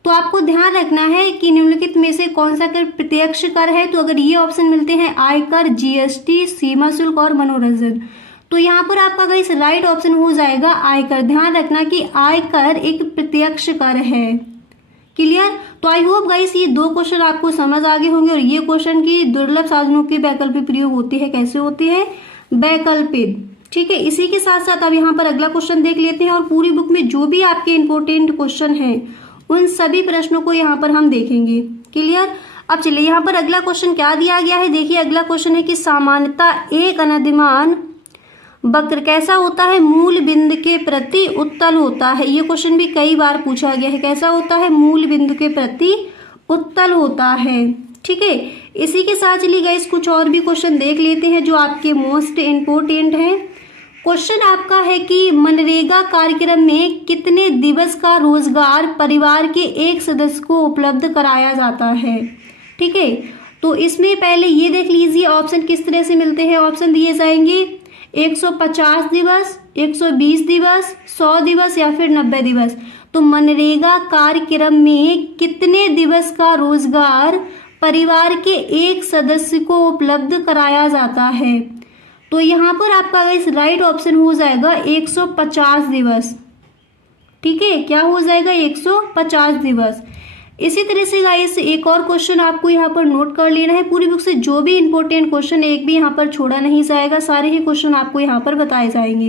तो आपको ध्यान रखना है कि निम्नलिखित में से कौन सा कर प्रत्यक्ष कर है। तो अगर ये ऑप्शन मिलते हैं आयकर, जीएसटी, सीमा शुल्क और मनोरंजन, तो यहाँ पर आपका गाइस राइट ऑप्शन हो जाएगा आयकर। ध्यान रखना कि आयकर एक प्रत्यक्ष कर है। क्लियर? तो आई होप गाइस ये 2 क्वेश्चन आपको समझ आ गए होंगे। और ये क्वेश्चन की दुर्लभ साधनों के वैकल्पिक प्रयोग होती है, कैसे होती है? वैकल्पिक। ठीक है, इसी के साथ साथ अब यहाँ पर अगला क्वेश्चन देख लेते हैं। और पूरी बुक में जो भी आपके इंपॉर्टेंट क्वेश्चन है उन सभी प्रश्नों को यहाँ पर हम देखेंगे। क्लियर? अब चलिए यहाँ पर अगला क्वेश्चन क्या दिया गया है। देखिए अगला क्वेश्चन है कि सामान्यतः एक अनधिमान वक्र कैसा होता है? मूल बिंदु के प्रति उत्तल होता है। ये क्वेश्चन भी कई बार पूछा गया है। कैसा होता है? मूल बिंदु के प्रति उत्तल होता है। ठीक है, इसी के साथ चलिए गाइस कुछ और भी क्वेश्चन देख लेते हैं जो आपके मोस्ट इम्पोर्टेंट हैं। क्वेश्चन आपका है कि मनरेगा कार्यक्रम में कितने दिवस का रोजगार परिवार के एक सदस्य को उपलब्ध कराया जाता है। ठीक है, तो इसमें पहले ये देख लीजिए ऑप्शन किस तरह से मिलते हैं। ऑप्शन दिए जाएंगे 150 दिवस, 120 दिवस, 100 दिवस या फिर 90 दिवस। तो मनरेगा कार्यक्रम में कितने दिवस का रोजगार परिवार के एक सदस्य को उपलब्ध कराया जाता है। तो यहाँ पर आपका इस राइट ऑप्शन हो जाएगा 150 दिवस। ठीक है, क्या हो जाएगा? 150 दिवस। इसी तरह से गाइस एक और क्वेश्चन आपको यहाँ पर नोट कर लेना है। पूरी बुक से जो भी इंपॉर्टेंट क्वेश्चन एक भी यहाँ पर छोड़ा नहीं जाएगा, सारे ही क्वेश्चन आपको यहाँ पर बताए जाएंगे।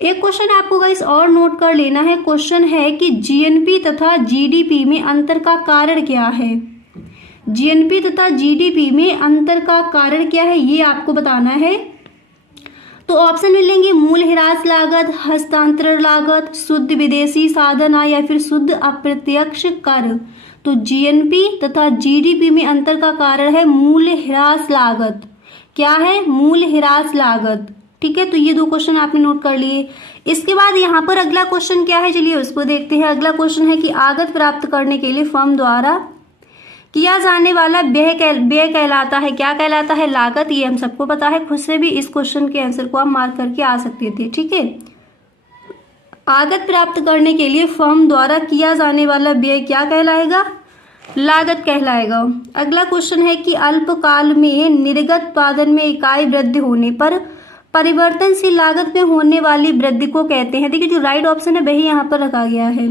एक क्वेश्चन आपको गाइस और नोट कर लेना है। क्वेश्चन है कि जीएनपी तथा जीडीपी में अंतर का कारण क्या है। जीएनपी तथा जीडीपी में अंतर का कारण क्या है, ये आपको बताना है। तो ऑप्शन मिलेंगे मूल्यह्रास लागत, हस्तांतरण लागत, शुद्ध विदेशी साधन आय या फिर शुद्ध अप्रत्यक्ष कर। तो जीएनपी तथा जीडीपी में अंतर का कारण है मूल्यह्रास लागत। क्या है? मूल्यह्रास लागत। ठीक है, तो ये 2 क्वेश्चन आपने नोट कर लिए। इसके बाद यहाँ पर अगला क्वेश्चन क्या है, चलिए उसको देखते हैं। अगला क्वेश्चन है कि आगत प्राप्त करने के लिए फर्म द्वारा किया जाने वाला व्यय कहलाता है। क्या कहलाता है? लागत। ये हम सबको पता है, खुद से भी इस क्वेश्चन के आंसर को आप मार्क करके आ सकते थे। ठीक है, आगत प्राप्त करने के लिए फर्म द्वारा किया जाने वाला व्यय क्या कहलाएगा? लागत कहलाएगा। अगला क्वेश्चन है कि अल्पकाल में निर्गत उत्पादन में इकाई वृद्धि होने पर परिवर्तनशील लागत में होने वाली वृद्धि को कहते हैं। देखिए जो राइट ऑप्शन है वही यहाँ पर रखा गया है,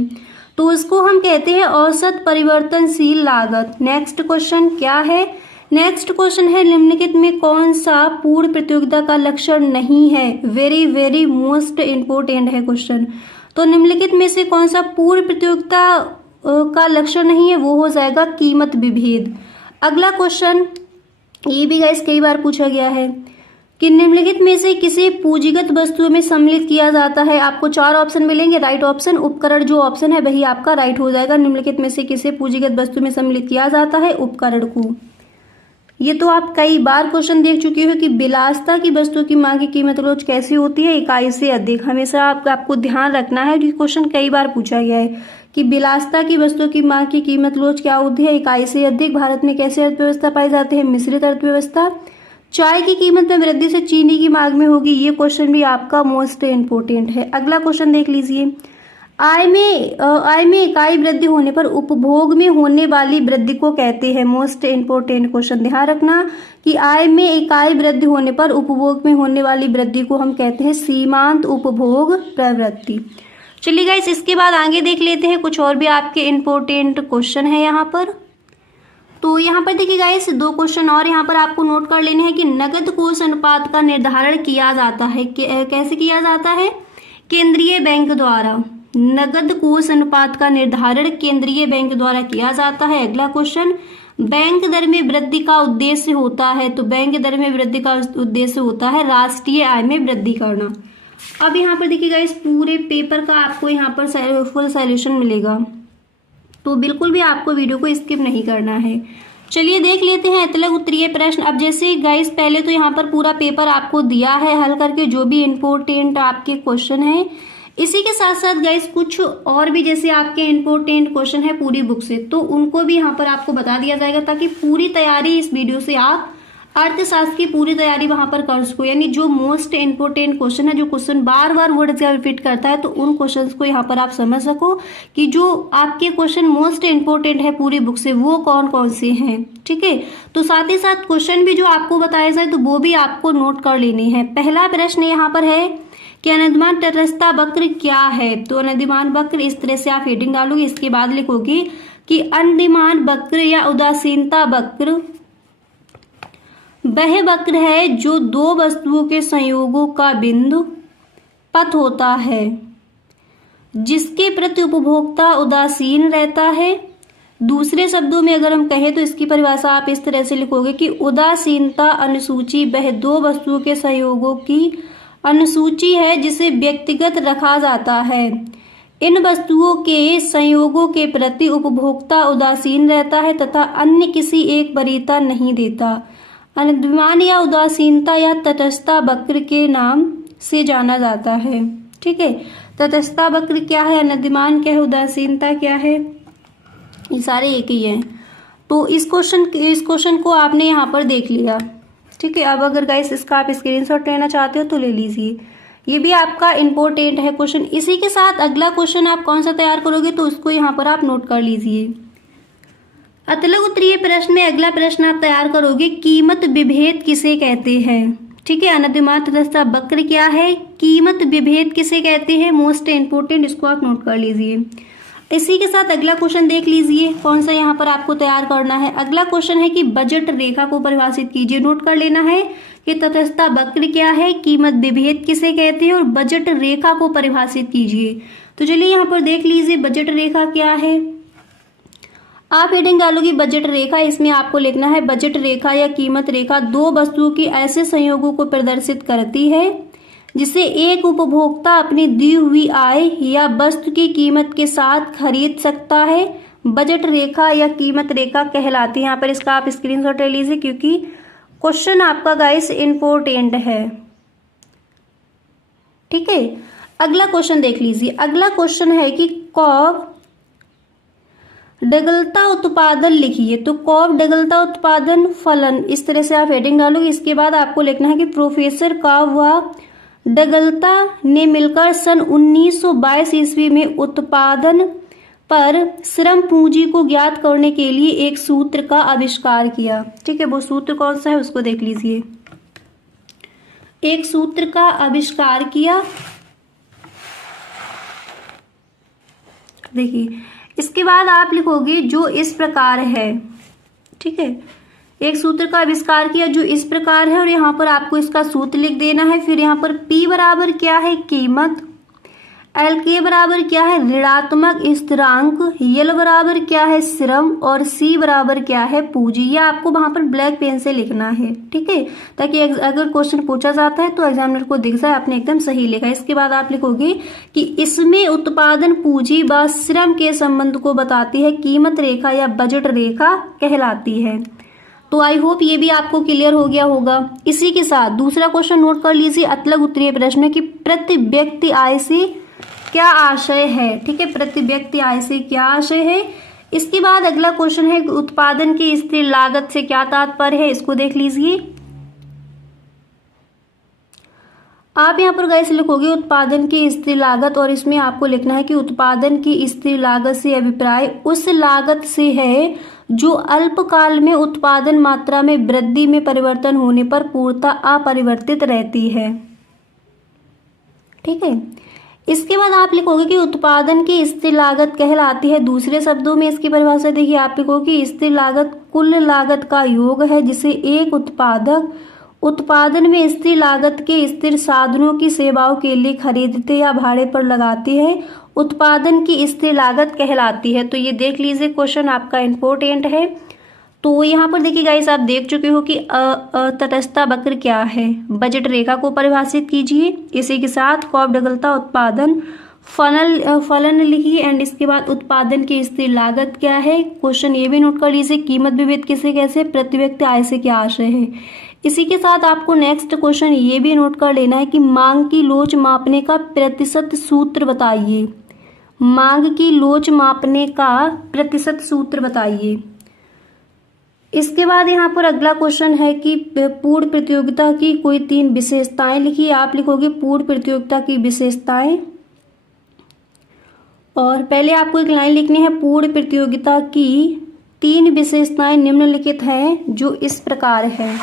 तो उसको हम कहते हैं औसत परिवर्तनशील लागत। नेक्स्ट क्वेश्चन क्या है? नेक्स्ट क्वेश्चन है निम्नलिखित में कौन सा पूर्ण प्रतियोगिता का लक्षण नहीं है। वेरी वेरी मोस्ट इम्पोर्टेंट है क्वेश्चन। तो निम्नलिखित में से कौन सा पूर्ण प्रतियोगिता का लक्षण नहीं है, वो हो जाएगा कीमत विभेद। अगला क्वेश्चन ये भी गाइस कई बार पूछा गया है कि निम्नलिखित में से किसे पूंजीगत वस्तुओं में सम्मिलित किया जाता है। आपको 4 ऑप्शन मिलेंगे, राइट ऑप्शन उपकरण जो ऑप्शन है वही आपका राइट हो जाएगा। निम्नलिखित में से किसे पूंजीगत वस्तु में सम्मिलित किया जाता है, उपकरण को। ये तो आप कई बार क्वेश्चन देख चुके हो कि विलासिता की वस्तु की मांग की कीमत रोज कैसी होती है, इकाई से अधिक। हमेशा आपको ध्यान रखना है कि क्वेश्चन कई बार पूछा गया है कि विलासिता की वस्तु की मांग की कीमत रोज क्या होती है, इकाई से अधिक। भारत में कैसी अर्थव्यवस्था पाई जाती है, मिश्रित अर्थव्यवस्था। चाय की कीमत में वृद्धि से चीनी की मांग में होगी, ये क्वेश्चन भी आपका मोस्ट इंपोर्टेंट है। अगला क्वेश्चन देख लीजिए, आय में इकाई वृद्धि होने पर उपभोग में होने वाली वृद्धि को कहते हैं। मोस्ट इंपोर्टेंट क्वेश्चन, ध्यान रखना कि आय में इकाई वृद्धि होने पर उपभोग में होने वाली वृद्धि को हम कहते हैं सीमांत उपभोग प्रवृत्ति। चलिए गाइस, इसके बाद आगे देख लेते हैं कुछ और भी आपके इंपोर्टेंट क्वेश्चन है यहाँ पर। तो यहाँ पर देखिए गाइस, 2 क्वेश्चन और यहाँ पर आपको नोट कर लेने हैं कि नकद कोष अनुपात का निर्धारण किया जाता है, कैसे किया जाता है, केंद्रीय बैंक द्वारा। नकद कोष अनुपात का निर्धारण केंद्रीय बैंक द्वारा किया जाता है। अगला क्वेश्चन, बैंक दर में वृद्धि का उद्देश्य होता है, तो बैंक दर में वृद्धि का उद्देश्य होता है राष्ट्रीय आय में वृद्धि करना। अब यहाँ पर देखिएगा, इस पूरे पेपर का आपको यहाँ पर फुल सॉल्यूशन मिलेगा, तो बिल्कुल भी आपको वीडियो को स्किप नहीं करना है। चलिए देख लेते हैं अतलग उत्तरीय प्रश्न। अब जैसे गाइस, पहले तो यहाँ पर पूरा पेपर आपको दिया है हल करके, जो भी इम्पोर्टेंट आपके क्वेश्चन है। इसी के साथ साथ गाइस कुछ और भी जैसे आपके इम्पोर्टेंट क्वेश्चन है पूरी बुक से, तो उनको भी यहाँ पर आपको बता दिया जाएगा, ताकि पूरी तैयारी इस वीडियो से आप अर्थशास्त्र की पूरी तैयारी वहां पर कर सको। यानी जो मोस्ट इंपोर्टेंट क्वेश्चन है, जो क्वेश्चन बार बार वर्ड से रिपीट करता है, तो उन क्वेश्चंस को यहाँ पर आप समझ सको कि जो आपके क्वेश्चन मोस्ट इंपोर्टेंट है पूरी बुक से, वो कौन कौन से हैं। ठीक है, तो साथ ही साथ क्वेश्चन भी जो आपको बताया जाए, तो वो भी आपको नोट कर लेने हैं। पहला प्रश्न यहाँ पर है कि अनधिमान तटस्थता वक्र क्या है। तो अनधिमान वक्र, इस तरह से आप हेडिंग डालोगे, इसके बाद लिखोगे कि अनधिमान वक्र या उदासीनता वक्र वह वक्र है जो 2 वस्तुओं के संयोगों का बिंदु पथ होता है, जिसके प्रति उपभोक्ता उदासीन रहता है। दूसरे शब्दों में अगर हम कहें तो इसकी परिभाषा आप इस तरह से लिखोगे कि उदासीनता अनुसूची वह 2 वस्तुओं के संयोगों की अनुसूची है जिसे व्यक्तिगत रखा जाता है। इन वस्तुओं के संयोगों के प्रति उपभोक्ता उदासीन रहता है तथा अन्य किसी एक वरीयता नहीं देता। अनधिमान या उदासीनता या तटस्थता वक्र के नाम से जाना जाता है। ठीक है, तटस्थता वक्र क्या है, अनधिमान क्या है, उदासीनता क्या है, ये सारे एक ही हैं। तो इस क्वेश्चन को आपने यहाँ पर देख लिया। ठीक है, अब अगर गाइस इसका आप स्क्रीनशॉट लेना चाहते हो तो ले लीजिए, ये भी आपका इंपॉर्टेंट है क्वेश्चन। इसी के साथ अगला क्वेश्चन आप कौन सा तैयार करोगे, तो उसको यहाँ पर आप नोट कर लीजिए। अतलग उत्तरीय प्रश्न में अगला प्रश्न आप तैयार करोगे, कीमत विभेद किसे कहते हैं। ठीक है, अनधिमान तटस्थता वक्र क्या है, कीमत विभेद किसे कहते हैं, मोस्ट इंपोर्टेंट, इसको आप नोट कर लीजिए। इसी के साथ अगला क्वेश्चन देख लीजिए, कौन सा यहाँ पर आपको तैयार करना है। अगला क्वेश्चन है कि बजट रेखा को परिभाषित कीजिए। नोट कर लेना है कि तटस्थता वक्र क्या है, कीमत विभेद किसे कहते हैं और बजट रेखा को परिभाषित कीजिए। तो चलिए यहाँ पर देख लीजिए बजट रेखा क्या है। आप हेडिंग डालोगी बजट रेखा, इसमें आपको लिखना है बजट रेखा या कीमत रेखा 2 वस्तुओं की ऐसे संयोगों को प्रदर्शित करती है जिसे एक उपभोक्ता अपनी दी हुई आय या वस्तु की कीमत के साथ खरीद सकता है, बजट रेखा या कीमत रेखा कहलाती है। यहाँ पर इसका आप स्क्रीनशॉट ले लीजिए, क्योंकि क्वेश्चन आपका गाइस इंपॉर्टेंट है। ठीक है, अगला क्वेश्चन देख लीजिए। अगला क्वेश्चन है कि कॉब डगलता उत्पादन लिखिए। तो कॉब डगलता उत्पादन फलन, इस तरह से आप हेडिंग डालोगे। इसके बाद आपको लिखना है कि प्रोफेसर कॉब व डगलता ने मिलकर सन 1922 ईस्वी में उत्पादन पर श्रम पूंजी को ज्ञात करने के लिए एक सूत्र का आविष्कार किया। ठीक है, वो सूत्र कौन सा है उसको देख लीजिए। एक सूत्र का आविष्कार किया, देखिए इसके बाद आप लिखोगे जो इस प्रकार है। ठीक है, एक सूत्र का आविष्कार किया जो इस प्रकार है, और यहाँ पर आपको इसका सूत्र लिख देना है। फिर यहाँ पर P बराबर क्या है, कीमत, एल के बराबर क्या है, ऋणात्मक स्थिरांक, यल बराबर क्या है, श्रम, और सी बराबर क्या है, पूंजी। ये आपको वहां पर ब्लैक पेन से लिखना है, ठीक है, ताकि अगर क्वेश्चन पूछा जाता है तो एग्जामिनर को दिख जाए आपने एकदम सही लिखा। इसके बाद आप लिखोगे कि इसमें उत्पादन पूंजी व श्रम के संबंध को बताती है, कीमत रेखा या बजट रेखा कहलाती है। तो आई होप ये भी आपको क्लियर हो गया होगा। इसी के साथ दूसरा क्वेश्चन नोट कर लीजिए, अतलग उत्तरीय प्रश्न में कि प्रति व्यक्ति आय से क्या आशय है, ठीक है, प्रति व्यक्ति आय से क्या आशय है। इसके बाद अगला क्वेश्चन है उत्पादन की स्थिर लागत से क्या तात्पर्य है, इसको देख लीजिए। आप यहाँ पर गाइस लिखोगे उत्पादन की स्थिर लागत, और इसमें आपको लिखना है कि उत्पादन की स्थिर लागत से अभिप्राय उस लागत से है जो अल्पकाल में उत्पादन मात्रा में वृद्धि में परिवर्तन होने पर पूर्णतः अपरिवर्तित रहती है, ठीक है। इसके बाद आप लिखोगे कि उत्पादन की स्थिर लागत कहलाती है, दूसरे शब्दों में इसकी परिभाषा देखिए, आप लिखोगे कि स्थिर लागत कुल लागत का योग है जिसे एक उत्पादक उत्पादन में स्थिर लागत के स्थिर साधनों की सेवाओं के लिए खरीदते या भाड़े पर लगाती है, उत्पादन की स्थिर लागत कहलाती है। तो ये देख लीजिए, क्वेश्चन आपका इम्पोर्टेंट है। तो यहाँ पर देखिए गाइस, आप देख चुके हो कि तटस्थता वक्र क्या है, बजट रेखा को परिभाषित कीजिए, इसी के साथ कॉप डगलता उत्पादन फलन लिखिए, एंड इसके बाद उत्पादन की स्थिर लागत क्या है। क्वेश्चन ये भी नोट कर लीजिए, कीमत विभेद किसे कैसे, प्रति व्यक्ति आय से क्या आशय है। इसी के साथ आपको नेक्स्ट क्वेश्चन ये भी नोट कर लेना है कि मांग की लोच मापने का प्रतिशत सूत्र बताइए, मांग की लोच मापने का प्रतिशत सूत्र बताइए। इसके बाद यहाँ पर अगला क्वेश्चन है कि पूर्ण प्रतियोगिता की कोई 3 विशेषताएं लिखिए। आप लिखोगे पूर्ण प्रतियोगिता की विशेषताएं, और पहले आपको एक लाइन लिखनी है, पूर्ण प्रतियोगिता की 3 विशेषताएं निम्नलिखित हैं जो इस प्रकार है।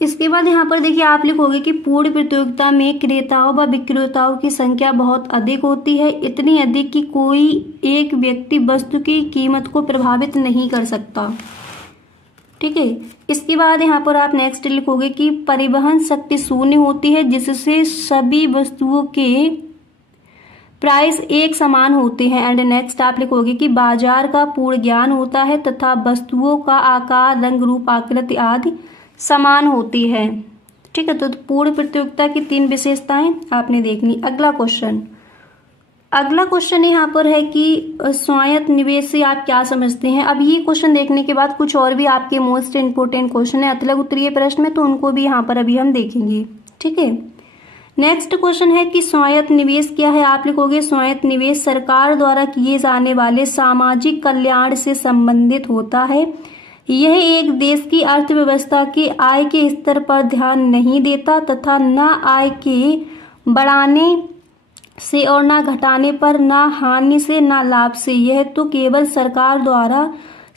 इसके बाद यहाँ पर देखिए, आप लिखोगे कि पूर्ण प्रतियोगिता में क्रेताओं व विक्रेताओं की संख्या बहुत अधिक होती है, इतनी अधिक कि कोई एक व्यक्ति वस्तु की कीमत को प्रभावित नहीं कर सकता, ठीक है। इसके बाद यहाँ पर आप नेक्स्ट लिखोगे कि परिवहन शक्ति शून्य होती है जिससे सभी वस्तुओं के प्राइस एक समान होते हैं, एंड नेक्स्ट आप लिखोगे कि बाजार का पूर्ण ज्ञान होता है तथा वस्तुओं का आकार, रंग, रूप, आकृति आदि समान होती है, ठीक है। तो पूर्ण प्रतियोगिता की 3 विशेषताएं आपने देखनी। अगला क्वेश्चन यहाँ पर है कि स्वायत्त निवेश से आप क्या समझते हैं। अब ये क्वेश्चन देखने के बाद कुछ और भी आपके मोस्ट इंपोर्टेंट क्वेश्चन है अतलग उत्तरीय प्रश्न में, तो उनको भी यहाँ पर अभी हम देखेंगे, ठीक है। नेक्स्ट क्वेश्चन है कि स्वायत्त निवेश क्या है। आप लिखोगे स्वायत्त निवेश सरकार द्वारा किए जाने वाले सामाजिक कल्याण से संबंधित होता है, यह एक देश की अर्थव्यवस्था के आय के स्तर पर ध्यान नहीं देता तथा न आय के बढ़ाने से और न घटाने पर, न हानि से न लाभ से, यह तो केवल सरकार द्वारा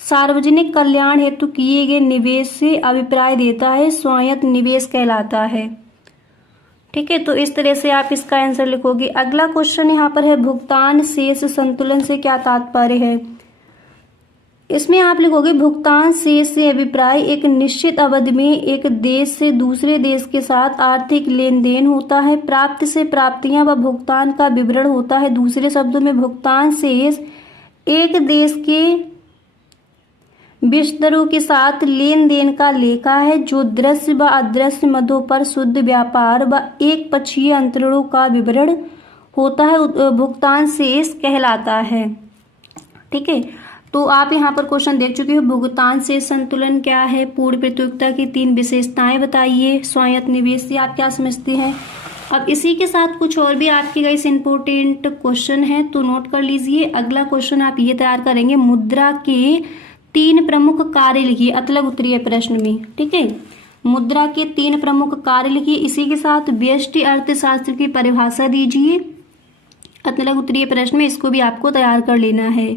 सार्वजनिक कल्याण हेतु किए गए निवेश से अभिप्राय देता है, स्वायत्त निवेश कहलाता है, ठीक है। तो इस तरह से आप इसका आंसर लिखोगे। अगला क्वेश्चन यहाँ पर है भुगतान शेष संतुलन से क्या तात्पर्य है। इसमें आप लिखोगे भुगतान शेष से अभिप्राय एक निश्चित अवधि में एक देश से दूसरे देश के साथ आर्थिक लेन देन होता है, प्राप्ति से प्राप्तियां व भुगतान का विवरण होता है। दूसरे शब्दों में भुगतान शेष एक देश के विस्तरों के साथ लेन देन का लेखा है जो दृश्य व अदृश्य मदों पर शुद्ध व्यापार व एक पक्षीय अंतरणों का विवरण होता है, भुगतान शेष कहलाता है, ठीक है। तो आप यहाँ पर क्वेश्चन देख चुके हो, भुगतान शेष संतुलन क्या है, पूर्ण प्रतियोगिता की 3 विशेषताएं बताइए, स्वायत्त निवेश से आप क्या समझते हैं। अब इसी के साथ कुछ और भी आपके गाइस इंपोर्टेंट क्वेश्चन है, तो नोट कर लीजिए। अगला क्वेश्चन आप ये तैयार करेंगे, मुद्रा के 3 प्रमुख कार्य लिखिए अतलग उत्तरीय प्रश्न में, ठीक है। मुद्रा के 3 प्रमुख कार्य लिखिए, इसी के साथ व्यष्टि अर्थशास्त्र की परिभाषा दीजिए अतलग उत्तरीय प्रश्न में, इसको भी आपको तैयार कर लेना है।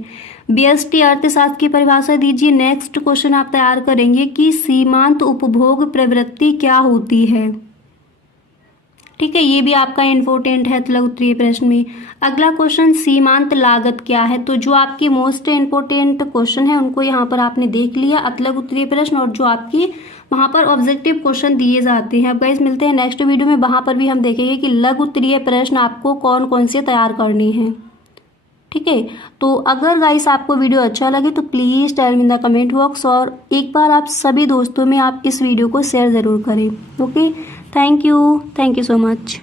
व्यष्टि अर्थशास्त्र की परिभाषा दीजिए। नेक्स्ट क्वेश्चन आप तैयार करेंगे कि सीमांत उपभोग प्रवृत्ति क्या होती है, ठीक है, ये भी आपका इम्पोर्टेंट है लघु उत्तरीय प्रश्न में। अगला क्वेश्चन, सीमांत लागत क्या है? तो जो आपके मोस्ट इम्पोर्टेंट क्वेश्चन है उनको यहाँ पर आपने देख लिया, लघु उत्तरीय प्रश्न, और जो आपकी वहाँ पर ऑब्जेक्टिव क्वेश्चन दिए जाते हैं। अब गाइस मिलते हैं नेक्स्ट वीडियो में, वहाँ पर भी हम देखेंगे कि लघु उत्तरीय प्रश्न आपको कौन कौन से तैयार करने हैं। ठीक है, तो अगर गाइस आपको वीडियो अच्छा लगे तो please tell me in the comment box, और एक बार आप सभी दोस्तों में आप इस वीडियो को शेयर ज़रूर करें। Okay, thank you so much.